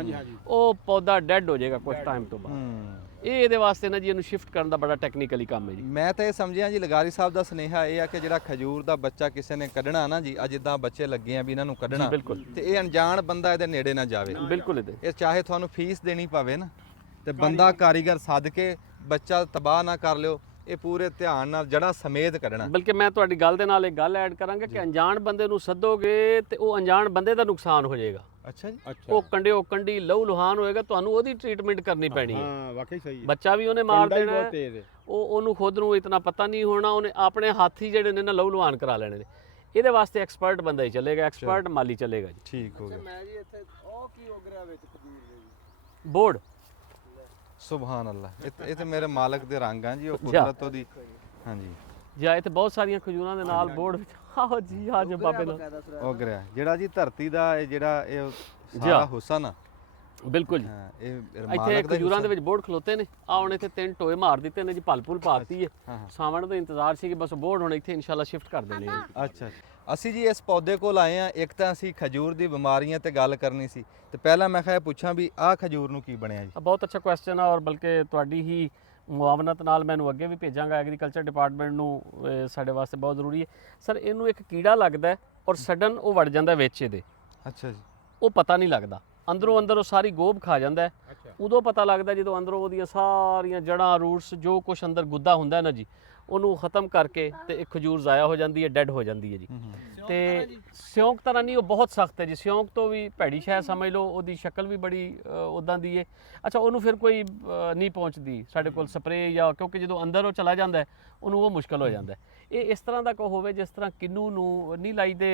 ਉਹ ਪੌਦਾ ਡੈੱਡ ਹੋ ਜਾਏਗਾ ਕੁਝ ਟਾਈਮ ਤੋਂ ਬਾਅਦ। ਇਹਦੇ ਵਾਸਤੇ ਨਾ ਜੀ ਇਹਨੂੰ ਸ਼ਿਫਟ ਕਰਨ ਦਾ ਬੜਾ ਟੈਕਨੀਕਲੀ ਕੰਮ ਹੈ ਜੀ। ਮੈਂ ਤਾਂ ਇਹ ਸਮਝਿਆ ਜੀ ਲਗਾਰੀ ਸਾਹਿਬ ਦਾ ਸੁਨੇਹਾ ਇਹ ਆ ਕਿ ਜਿਹੜਾ ਖਜੂਰ ਦਾ ਬੱਚਾ ਕਿਸੇ ਨੇ ਕੱਢਣਾ ਨਾ ਜੀ, ਅੱਜ ਜਿੱਦਾਂ ਬੱਚੇ ਲੱਗੇ ਆ ਵੀ ਇਹਨਾਂ ਨੂੰ ਕੱਢਣਾ, ਤੇ ਇਹ ਅਣਜਾਣ ਬੰਦਾ ਇਹਦੇ ਨੇੜੇ ਨਾ ਜਾਵੇ। ਬਿਲਕੁਲ। ਇਹ ਚਾਹੇ ਤੁਹਾਨੂੰ ਫੀਸ ਦੇਣੀ ਪਵੇ ਨਾ, ਤੇ ਬੰਦਾ ਕਾਰੀਗਰ ਸੱਦ ਕੇ ਬੱਚਾ ਤਬਾਹ ਨਾ ਕਰ ਲਿਓ, ਇਹ ਪੂਰੇ ਧਿਆਨ ਨਾਲ ਜੜ੍ਹਾਂ ਸਮੇਤ ਕੱਢਣਾ। ਬਲਕਿ ਮੈਂ ਤੁਹਾਡੀ ਗੱਲ ਦੇ ਨਾਲ ਇੱਕ ਗੱਲ ਐਡ ਕਰਾਂਗਾ ਕਿ ਅਣਜਾਣ ਬੰਦੇ ਨੂੰ ਸੱਦੋਗੇ ਤੇ ਉਹ ਅਣਜਾਣ ਬੰਦੇ ਦਾ ਨੁਕਸਾਨ ਹੋ ਜਾਏਗਾ। ਅੱਛਾ ਜੀ। ਉਹ ਕੰਡੀ ਲਹੂ ਲੁਹਾਨ ਹੋਏਗਾ, ਤੁਹਾਨੂੰ ਉਹਦੀ ਟ੍ਰੀਟਮੈਂਟ ਕਰਨੀ ਪੈਣੀ ਹੈ। ਹਾਂ ਵਾਕਈ ਸਹੀ ਹੈ। ਬੱਚਾ ਵੀ ਉਹਨੇ ਮਾਰ ਦੇਣਾ, ਹੈ। ਉਹਨੂੰ ਖੁਦ ਨੂੰ ਇਤਨਾ ਪਤਾ ਨਹੀਂ ਹੋਣਾ, ਉਹਨੇ ਆਪਣੇ ਹੱਥ ਹੀ ਜਿਹੜੇ ਨੇ ਨਾ ਲਹੂ ਲੁਹਾਨ ਕਰਾ ਲੈਣੇ ਨੇ। ਇਹਦੇ ਵਾਸਤੇ ਐਕਸਪਰਟ ਬੰਦਾ ਹੀ ਚੱਲੇਗਾ, ਐਕਸਪਰਟ ਮਾਲੀ ਚੱਲੇਗਾ ਜੀ। ਠੀਕ ਹੋ ਗਿਆ। ਮੈਂ ਜੀ ਇੱਥੇ ਉਹ ਕੀ ਹੋ ਗਿਆ ਵਿੱਚ ਖਜੂਰ ਦੇ ਜੀ? ਬੋਰਡ। ਸੁਭਾਨ ਅੱਲਾ। ਇਹ ਤੇ ਮੇਰੇ ਮਾਲਕ ਦੇ ਰੰਗ ਆ ਜੀ, ਉਹ ਕੁਦਰਤ ਉਹਦੀ। ਹਾਂਜੀ ਜੀ। ਇੱਥੇ ਬਹੁਤ ਸਾਰੀਆਂ ਖਜੂਰਾਂ ਦੇ ਨਾਲ ਬੋਰਡ ਵਿੱਚ ਆਹੋ ਜੀ ਆ ਜੀ ਬਾਬੇ ਨਾਲ ਉਹ ਗਿਆ ਜਿਹੜਾ ਜੀ ਧਰਤੀ ਦਾ ਇਹ ਜਿਹੜਾ ਇਹ ਸਾਰਾ ਹੁਸਨ ਆ। ਬਿਲਕੁਲ। ਇਹ ਇੱਥੇ ਖਜੂਰਾਂ ਦੇ ਵਿੱਚ ਬੋਰਡ ਖਲੋਤੇ ਨੇ। ਆ ਹੁਣ ਇੱਥੇ 3 ਟੋਏ ਮਾਰ ਦਿੱਤੇ ਨੇ ਜੀ, ਭਲ ਭੁਲ ਪਾਤੀ ਹੈ। ਸਾਵਣ ਦਾ ਇੰਤਜ਼ਾਰ ਸੀ ਕਿ ਬਸ ਬੋਰਡ ਹੁਣ ਇੱਥੇ ਇਨਸ਼ਾਅੱਲਾ ਸ਼ਿਫਟ ਕਰ ਦੇਣੇ ਆ। ਅੱਛਾ, ਅਸੀਂ ਜੀ ਇਸ ਪੌਦੇ ਕੋਲ ਆਏ ਆ। ਇੱਕ ਤਾਂ ਅਸੀਂ ਖਜੂਰ ਦੀ ਬਿਮਾਰੀਆਂ ਤੇ ਗੱਲ ਕਰਨੀ ਸੀ, ਤੇ ਪਹਿਲਾਂ ਮੈਂ ਕਿਹਾ ਪੁੱਛਾਂ ਵੀ ਆਹ ਖਜੂਰ ਨੂੰ ਕੀ ਬਣਿਆ ਜੀ। ਬਹੁਤ ਅੱਛਾ ਕੁਐਸਚਨ ਆ, ਔਰ ਬਲਕਿ ਤੁਹਾਡੀ ਹੀ ਮੁਆਵਨਤ ਨਾਲ ਮੈਨੂੰ ਅੱਗੇ ਵੀ ਭੇਜਾਂਗਾ ਐਗਰੀਕਲਚਰ ਡਿਪਾਰਟਮੈਂਟ ਨੂੰ, ਸਾਡੇ ਵਾਸਤੇ ਬਹੁਤ ਜ਼ਰੂਰੀ ਹੈ ਸਰ। ਇਹਨੂੰ ਇੱਕ ਕੀੜਾ ਲੱਗਦਾ ਔਰ ਸਡਨ ਉਹ ਵੜ ਜਾਂਦਾ ਵਿੱਚ ਇਹਦੇ। ਅੱਛਾ ਜੀ। ਉਹ ਪਤਾ ਨਹੀਂ ਲੱਗਦਾ, ਅੰਦਰੋਂ ਅੰਦਰ ਉਹ ਸਾਰੀ ਗੋਭ ਖਾ ਜਾਂਦਾ ਹੈ। ਉਦੋਂ ਪਤਾ ਲੱਗਦਾ ਜਦੋਂ ਅੰਦਰੋਂ ਉਹਦੀਆਂ ਸਾਰੀਆਂ ਜੜ੍ਹਾਂ, ਰੂਟਸ, ਜੋ ਕੁਛ ਅੰਦਰ ਗੁੱਦਾ ਹੁੰਦਾ ਨਾ ਜੀ, ਉਹਨੂੰ ਖਤਮ ਕਰਕੇ ਤੇ ਇਹ ਖਜੂਰ ਜ਼ਾਇਆ ਹੋ ਜਾਂਦੀ ਹੈ, ਡੈੱਡ ਹੋ ਜਾਂਦੀ ਹੈ ਜੀ। ਤੇ ਸਿਉਂਕ ਤਰ੍ਹਾਂ ਨਹੀਂ, ਉਹ ਬਹੁਤ ਸਖਤ ਹੈ ਜੀ, ਸਿਉਂਕ ਤੋਂ ਵੀ ਭੈੜੀ ਸ਼ੈ ਸਮਝ ਲਓ, ਉਹਦੀ ਸ਼ਕਲ ਵੀ ਬੜੀ ਉਦਾਂ ਦੀ ਹੈ। ਅੱਛਾ, ਉਹਨੂੰ ਫਿਰ ਕੋਈ ਨਹੀਂ ਪਹੁੰਚਦੀ ਸਾਡੇ ਕੋਲ ਸਪਰੇਅ, ਜਾਂ ਕਿਉਂਕਿ ਜਦੋਂ ਅੰਦਰ ਉਹ ਚਲਾ ਜਾਂਦਾ ਹੈ ਉਹਨੂੰ ਉਹ ਮੁਸ਼ਕਲ ਹੋ ਜਾਂਦਾ ਹੈ। ਇਹ ਇਸ ਤਰ੍ਹਾਂ ਦਾ ਕੋ ਹੋਵੇ ਜਿਸ ਤਰ੍ਹਾਂ ਕਿੰਨੂ ਨੂੰ ਨਹੀਂ ਲਾਈ ਦੇ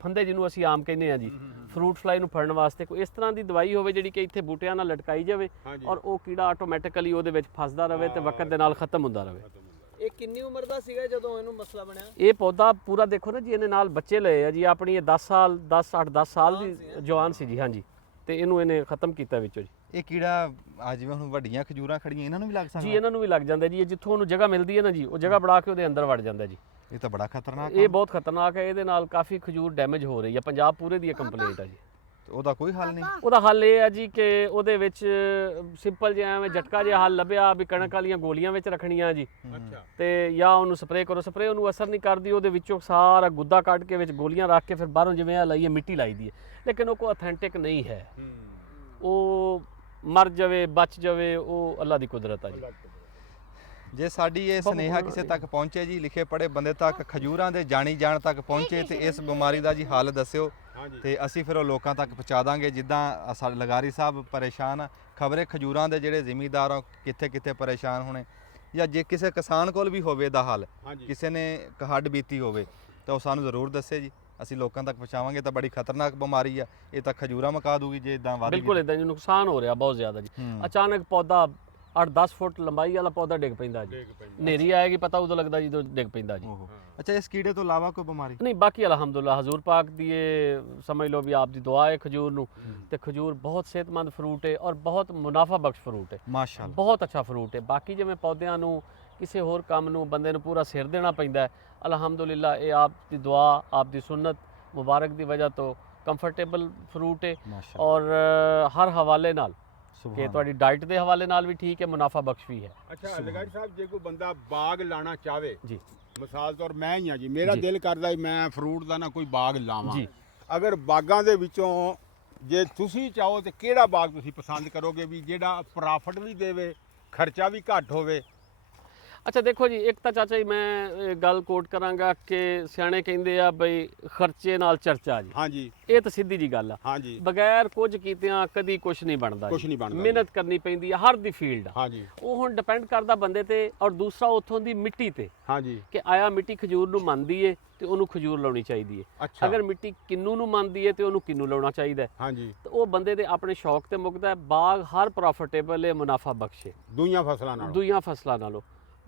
ਫੰਦੇ ਜਿਹਨੂੰ ਅਸੀਂ ਆਮ ਕਹਿੰਦੇ ਆ ਜੀ, ਫਰੂਟ ਫਲਾਈ ਨੂੰ ਫੜਨ ਵਾਸਤੇ ਕੋਈ ਇਸ ਤਰ੍ਹਾਂ ਦੀ ਦਵਾਈ ਹੋਵੇ ਜਿਹੜੀ ਕਿ ਇੱਥੇ ਬੂਟਿਆਂ ਨਾਲ ਲਟਕਾਈ ਜਾਵੇ ਔਰ ਉਹ ਕੀੜਾ ਆਟੋਮੈਟਿਕਲੀ ਉਹਦੇ ਵਿੱਚ ਫਸਦਾ ਰਹੇ ਤੇ ਵਕਤ ਦੇ ਨਾਲ ਖਤਮ ਹੁੰਦਾ ਰਹੇ। ਇਹ ਕਿੰਨੀ ਉਮਰ ਦਾ ਸੀਗਾ ਜਦੋਂ ਇਹਨੂੰ ਮਸਲਾ ਬਣਿਆ? ਇਹ ਪੌਦਾ ਪੂਰਾ ਦੇਖੋ ਨਾ ਜੀ, ਇਹਨੇ ਨਾਲ ਬੱਚੇ ਲਏ ਆ ਜੀ ਆਪਣੀ, ਇਹ 10 ਸਾਲ 8-10 ਸਾਲ ਦੀ ਜਵਾਨ ਸੀ ਜੀ। ਹਾਂਜੀ, ਤੇ ਇਹਨੂੰ ਇਹਨੇ ਖਤਮ ਕੀਤਾ ਵਿੱਚੋਂ ਜੀ। ਇਹ ਕੀੜਾ ਆ ਜਿਵੇਂ ਹੁਣ ਵੱਡੀਆਂ ਖਜੂਰਾਂ ਖੜੀਆਂ ਇਹਨਾਂ ਨੂੰ ਵੀ ਲੱਗ ਸਕਦਾ? ਜੀ ਇਹਨਾਂ ਨੂੰ ਵੀ ਲੱਗ ਜਾਂਦਾ ਜੀ, ਇਹ ਜਿੱਥੋਂ ਉਹਨੂੰ ਜਗ੍ਹਾ ਮਿਲਦੀ ਹੈ ਨਾ ਜੀ, ਉਹ ਜਗ੍ਹਾ ਬਣਾ ਕੇ ਉਹਦੇ ਅੰਦਰ ਵੜ ਜਾਂਦਾ ਜੀ। ਇਹ ਤਾਂ ਬੜਾ ਖਤਰਨਾਕ ਇਹ ਬਹੁਤ ਖਤਰਨਾਕ ਹੈ, ਇਹਦੇ ਨਾਲ ਕਾਫੀ ਖਜੂਰ ਡੈਮੇਜ ਹੋ ਰਹੀ ਹੈ, ਪੰਜਾਬ ਪੂਰੇ ਦੀ ਇਹ ਕੰਪਲੇਂਟ ਹੈ ਜੀ। ਉਹਦਾ ਕੋਈ ਹੱਲ ਨਹੀਂ? ਉਹਦਾ ਹੱਲ ਇਹ ਹੈ ਜੀ ਕਿ ਉਹਦੇ ਵਿੱਚ ਸਿੰਪਲ ਜਿਹਾ ਐਵੇਂ ਝਟਕਾ ਜਿਹਾ ਹੱਲ ਲੱਭਿਆ ਵੀ ਕਣਕ ਵਾਲੀਆਂ ਗੋਲੀਆਂ ਵਿੱਚ ਰੱਖਣੀਆਂ ਜੀ, ਤੇ ਜਾਂ ਉਹਨੂੰ ਸਪਰੇਅ ਕਰੋ। ਸਪਰੇਅ ਉਹਨੂੰ ਅਸਰ ਨਹੀਂ ਕਰਦੀ, ਉਹਦੇ ਵਿੱਚੋਂ ਸਾਰਾ ਗੁੱਦਾ ਕੱਢ ਕੇ ਵਿੱਚ ਗੋਲੀਆਂ ਰੱਖ ਕੇ ਫਿਰ ਬਾਹਰੋਂ ਜਿਵੇਂ ਆ ਲਾਈਏ ਮਿੱਟੀ ਲਾਈ ਦੀ ਹੈ, ਲੇਕਿਨ ਉਹ ਕੋਈ ਅਥੈਂਟਿਕ ਨਹੀਂ ਹੈ। ਉਹ ਮਰ ਜਾਵੇ ਬਚ ਜਾਵੇ, ਉਹ ਅੱਲਾ ਦੀ ਕੁਦਰਤ ਹੈ ਜੀ। ਜੇ ਸਾਡੀ ਇਹ ਸੁਨੇਹਾ ਕਿਸੇ ਤੱਕ ਪਹੁੰਚੇ ਜੀ, ਲਿਖੇ ਪੜ੍ਹੇ ਬੰਦੇ ਤੱਕ, ਖਜੂਰਾਂ ਦੇ ਜਾਣੀ ਜਾਣ ਤੱਕ ਪਹੁੰਚੇ ਤੇ ਇਸ ਬਿਮਾਰੀ ਦਾ ਜੀ ਹੱਲ ਦੱਸਿਓ ਤੇ ਅਸੀਂ ਫਿਰ ਉਹ ਲੋਕਾਂ ਤੱਕ ਪਹੁੰਚਾ ਦਾਂਗੇ। ਜਿੱਦਾਂ ਸਾਡੇ ਲਗਾਰੀ ਸਾਹਿਬ ਪਰੇਸ਼ਾਨ ਆ, ਖਬਰੇ ਖਜੂਰਾਂ ਦੇ ਜਿਹੜੇ ਜ਼ਿਮੀਂਦਾਰ ਆ ਕਿੱਥੇ ਕਿੱਥੇ ਪਰੇਸ਼ਾਨ ਹੋਣੇ, ਜਾਂ ਜੇ ਕਿਸੇ ਕਿਸਾਨ ਕੋਲ ਵੀ ਹੋਵੇ ਦਾ ਹੱਲ, ਕਿਸੇ ਨੇ ਹੱਡ ਬੀਤੀ ਹੋਵੇ ਤਾਂ ਉਹ ਸਾਨੂੰ ਜ਼ਰੂਰ ਦੱਸੇ ਜੀ, ਅਸੀਂ ਲੋਕਾਂ ਤੱਕ ਪਹੁੰਚਾਵਾਂਗੇ। ਤਾਂ ਬੜੀ ਖਤਰਨਾਕ ਬਿਮਾਰੀ ਆ, ਇਹ ਤਾਂ ਖਜੂਰਾਂ ਮਕਾ ਦੂਗੀ ਜੇ ਇਦਾਂ ਵੱਧ ਗਈ। ਬਿਲਕੁਲ ਇਦਾਂ ਜੀ, ਨੁਕਸਾਨ ਹੋ ਰਿਹਾ ਬਹੁਤ ਜ਼ਿਆਦਾ ਜੀ। ਅਚਾਨਕ ਪੌਦਾ 8-10 ਫੁੱਟ ਲੰਬਾਈ ਵਾਲਾ ਪੌਦਾ ਡਿੱਗ ਪੈਂਦਾ ਜੀ, ਹਨੇਰੀ ਆਏਗੀ ਪਤਾ ਉਦੋਂ ਲੱਗਦਾ ਜਦੋਂ ਡਿੱਗ ਪੈਂਦਾ ਜੀ। ਅੱਛਾ, ਇਸ ਕੀੜੇ ਤੋਂ ਇਲਾਵਾ ਕੋਈ ਬਿਮਾਰੀ ਨਹੀਂ? ਬਾਕੀ ਅਲਹਮਦੁਲਿਲਾ ਹਜ਼ੂਰ ਪਾਕ ਦੀ ਇਹ ਸਮਝ ਲਓ ਵੀ ਆਪ ਦੀ ਦੁਆ ਹੈ ਖਜੂਰ ਨੂੰ, ਤੇ ਖਜੂਰ ਬਹੁਤ ਸਿਹਤਮੰਦ ਫਰੂਟ ਹੈ ਔਰ ਬਹੁਤ ਮੁਨਾਫਾ ਬਖਸ਼ ਫਰੂਟ ਹੈ, ਮਾਸ਼ਾਅੱਲਾ, ਬਹੁਤ ਅੱਛਾ ਫਰੂਟ ਹੈ। ਬਾਕੀ ਜਿਵੇਂ ਪੌਦਿਆਂ ਨੂੰ ਕਿਸੇ ਹੋਰ ਕੰਮ ਨੂੰ ਬੰਦੇ ਨੂੰ ਪੂਰਾ ਸਿਰ ਦੇਣਾ ਪੈਂਦਾ ਹੈ, ਅਲਹਮਦੁਲਿਲਾ ਇਹ ਆਪ ਦੀ ਦੁਆ, ਆਪ ਦੀ ਸੁਨਨਤ ਮੁਬਾਰਕ ਦੀ ਵਜ੍ਹਾ ਤੋਂ ਕੰਫਰਟੇਬਲ ਫਰੂਟ ਹੈ ਔਰ ਹਰ ਹਵਾਲੇ ਨਾਲ ਕਿ ਤੁਹਾਡੀ ਡਾਈਟ ਦੇ ਹਵਾਲੇ ਨਾਲ ਵੀ ਠੀਕ ਹੈ, ਮੁਨਾਫਾ ਬਖਸ਼ ਵੀ ਹੈ। ਅੱਛਾ ਲਗਾਈ ਸਾਹਿਬ, ਜੇ ਕੋਈ ਬੰਦਾ ਬਾਗ ਲਾਣਾ ਚਾਹਵੇ ਜੀ, ਮਿਸਾਲ ਤੌਰ ਮੈਂ ਹੀ ਆ ਜੀ, ਮੇਰਾ ਦਿਲ ਕਰਦਾ ਹੈ ਮੈਂ ਫਰੂਟ ਦਾ ਨਾ ਕੋਈ ਬਾਗ ਲਾਵਾਂ ਜੀ, ਅਗਰ ਬਾਗਾਂ ਦੇ ਵਿੱਚੋਂ ਜੇ ਤੁਸੀਂ ਚਾਹੋ ਤੇ ਕਿਹੜਾ ਬਾਗ ਤੁਸੀਂ ਪਸੰਦ ਕਰੋਗੇ ਵੀ ਜਿਹੜਾ ਪ੍ਰੋਫਿਟ ਵੀ ਦੇਵੇ, ਖਰਚਾ ਵੀ ਘੱਟ ਹੋਵੇ? ਅੱਛਾ ਦੇਖੋ ਜੀ, ਇੱਕ ਤਾਂ ਚਾਚਾ ਜੀ ਮੈਂ ਗੱਲ ਕੋਟ ਕਰਾਂਗਾ ਕਿ ਸਿਆਣੇ ਕਹਿੰਦੇ ਆ ਬਈ ਖਰਚੇ ਨਾਲ ਚਰਚਾ ਜੀ। ਹਾਂਜੀ, ਇਹ ਤਾਂ ਸਿੱਧੀ ਜੀ ਗੱਲ ਆ। ਹਾਂਜੀ, ਬਗੈਰ ਕੁਝ ਕੀਤਿਆਂ ਕਦੀ ਕੁਝ ਨਹੀਂ ਬਣਦਾ, ਕੁਝ ਨਹੀਂ ਬਣਦਾ, ਮਿਹਨਤ ਕਰਨੀ ਪੈਂਦੀ ਹੈ ਹਰ ਦੀ ਫੀਲਡ। ਹਾਂਜੀ, ਉਹ ਹੁਣ ਡਿਪੈਂਡ ਕਰਦਾ ਬੰਦੇ ਤੇ ਔਰ ਦੂਸਰਾ ਉੱਥੋਂ ਦੀ ਮਿੱਟੀ ਤੇ, ਹਾਂਜੀ, ਕਿ ਆਇਆ ਮਿੱਟੀ ਖਜੂਰ ਨੂੰ ਮੰਨਦੀ ਏ ਤੇ ਉਹਨੂੰ ਖਜੂਰ ਲਾਉਣੀ ਚਾਹੀਦੀ ਹੈ। ਅੱਛਾ, ਅਗਰ ਮਿੱਟੀ ਕਿੰਨੂ ਨੂੰ ਮੰਨਦੀ ਏ ਤੇ ਉਹਨੂੰ ਕਿੰਨੂ ਲਾਉਣਾ ਚਾਹੀਦਾ ਹੈ। ਹਾਂਜੀ, ਤੇ ਉਹ ਬੰਦੇ ਦੇ ਆਪਣੇ ਸ਼ੌਕ ਤੇ ਮੁਕਦਾ ਹੈ। ਬਾਗ ਹਰ ਪ੍ਰੋਫਿਟੇਬਲ ਹੈ, ਮੁਨਾਫਾ ਬਖਸ਼ੇ ਦੂਈਆਂ ਫਸਲਾਂ ਨਾਲ, ਦੂਈਆਂ ਫਸਲਾਂ ਨਾਲੋਂ।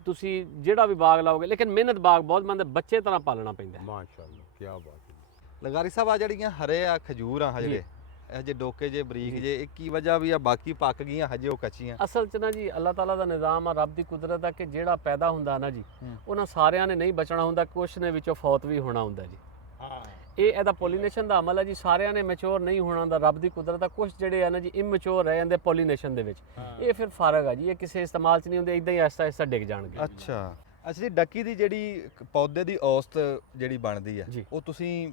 ਤੁਸੀਂ ਜਿਹੜਾ ਵੀ ਬਾਗ ਲਾਓਗੇ, ਲੇਕਿਨ ਮਿਹਨਤ ਬਾਗ ਬਹੁਤ ਮੰਦ, ਬੱਚੇ ਤਰ੍ਹਾਂ ਪਾਲਣਾ ਪੈਂਦਾ ਹੈ। ਮਾਸ਼ਾਅੱਲਾ, ਕੀ ਬਾਤ ਹੈ। ਲਗਾਰੀ ਸਾਹਿਬ, ਆ ਜਿਹੜੀਆਂ ਹਰੇ ਆ ਖਜੂਰ ਆ ਹਜੇ, ਇਹ ਜੇ ਡੋਕੇ ਜੇ ਬਰੀਕ ਜੇ, ਇਹ ਕੀ ਵਜ੍ਹਾ ਵੀ ਆ? ਬਾਕੀ ਪੱਕ ਗਈਆਂ ਹਜੇ ਉਹ ਕੱਚੀਆਂ? ਅਸਲ 'ਚ ਨਾ ਜੀ ਅੱਲਾਹ ਤਾਲਾ ਦਾ ਨਿਜ਼ਾਮ ਆ, ਰੱਬ ਦੀ ਕੁਦਰਤ ਆ ਕਿ ਜਿਹੜਾ ਪੈਦਾ ਹੁੰਦਾ ਨਾ ਜੀ, ਉਹਨਾਂ ਸਾਰਿਆਂ ਨੇ ਨਹੀਂ ਬਚਣਾ ਹੁੰਦਾ, ਕੁਛ ਨੇ ਵਿੱਚੋਂ ਫੌਤ ਵੀ ਹੋਣਾ ਹੁੰਦਾ ਜੀ। ਹਾਂ, ਇਹ ਇਹਦਾ ਪੋਲੀਨੇਸ਼ਨ ਦਾ ਅਮਲ ਹੈ ਜੀ, ਸਾਰਿਆਂ ਨੇ ਮੈਚੁਰ ਨਹੀਂ ਹੋਣਾ ਹੁੰਦਾ, ਰੱਬ ਦੀ ਕੁਦਰਤ ਆ। ਕੁਝ ਜਿਹੜੇ ਆ ਨਾ ਜੀ ਇਮੈਚੁਰ ਰਹਿ ਜਾਂਦੇ ਪੋਲੀਨੇਸ਼ਨ ਦੇ ਵਿੱਚ, ਇਹ ਫਿਰ ਫਰਕ ਆ ਜੀ, ਇਹ ਕਿਸੇ ਇਸਤੇਮਾਲ 'ਚ ਨਹੀਂ ਹੁੰਦੇ, ਇਦਾਂ ਹੀ ਆਹਿਸਤਾ ਆਹਿਸਤਾ ਡਿੱਗ ਜਾਣਗੇ। ਅੱਛਾ ਜੀ, ਡੱਕੀ ਦੀ ਜਿਹੜੀ ਪੌਦੇ ਦੀ ਔਸਤ ਜਿਹੜੀ ਬਣਦੀ ਆ, ਉਹ ਤੁਸੀਂ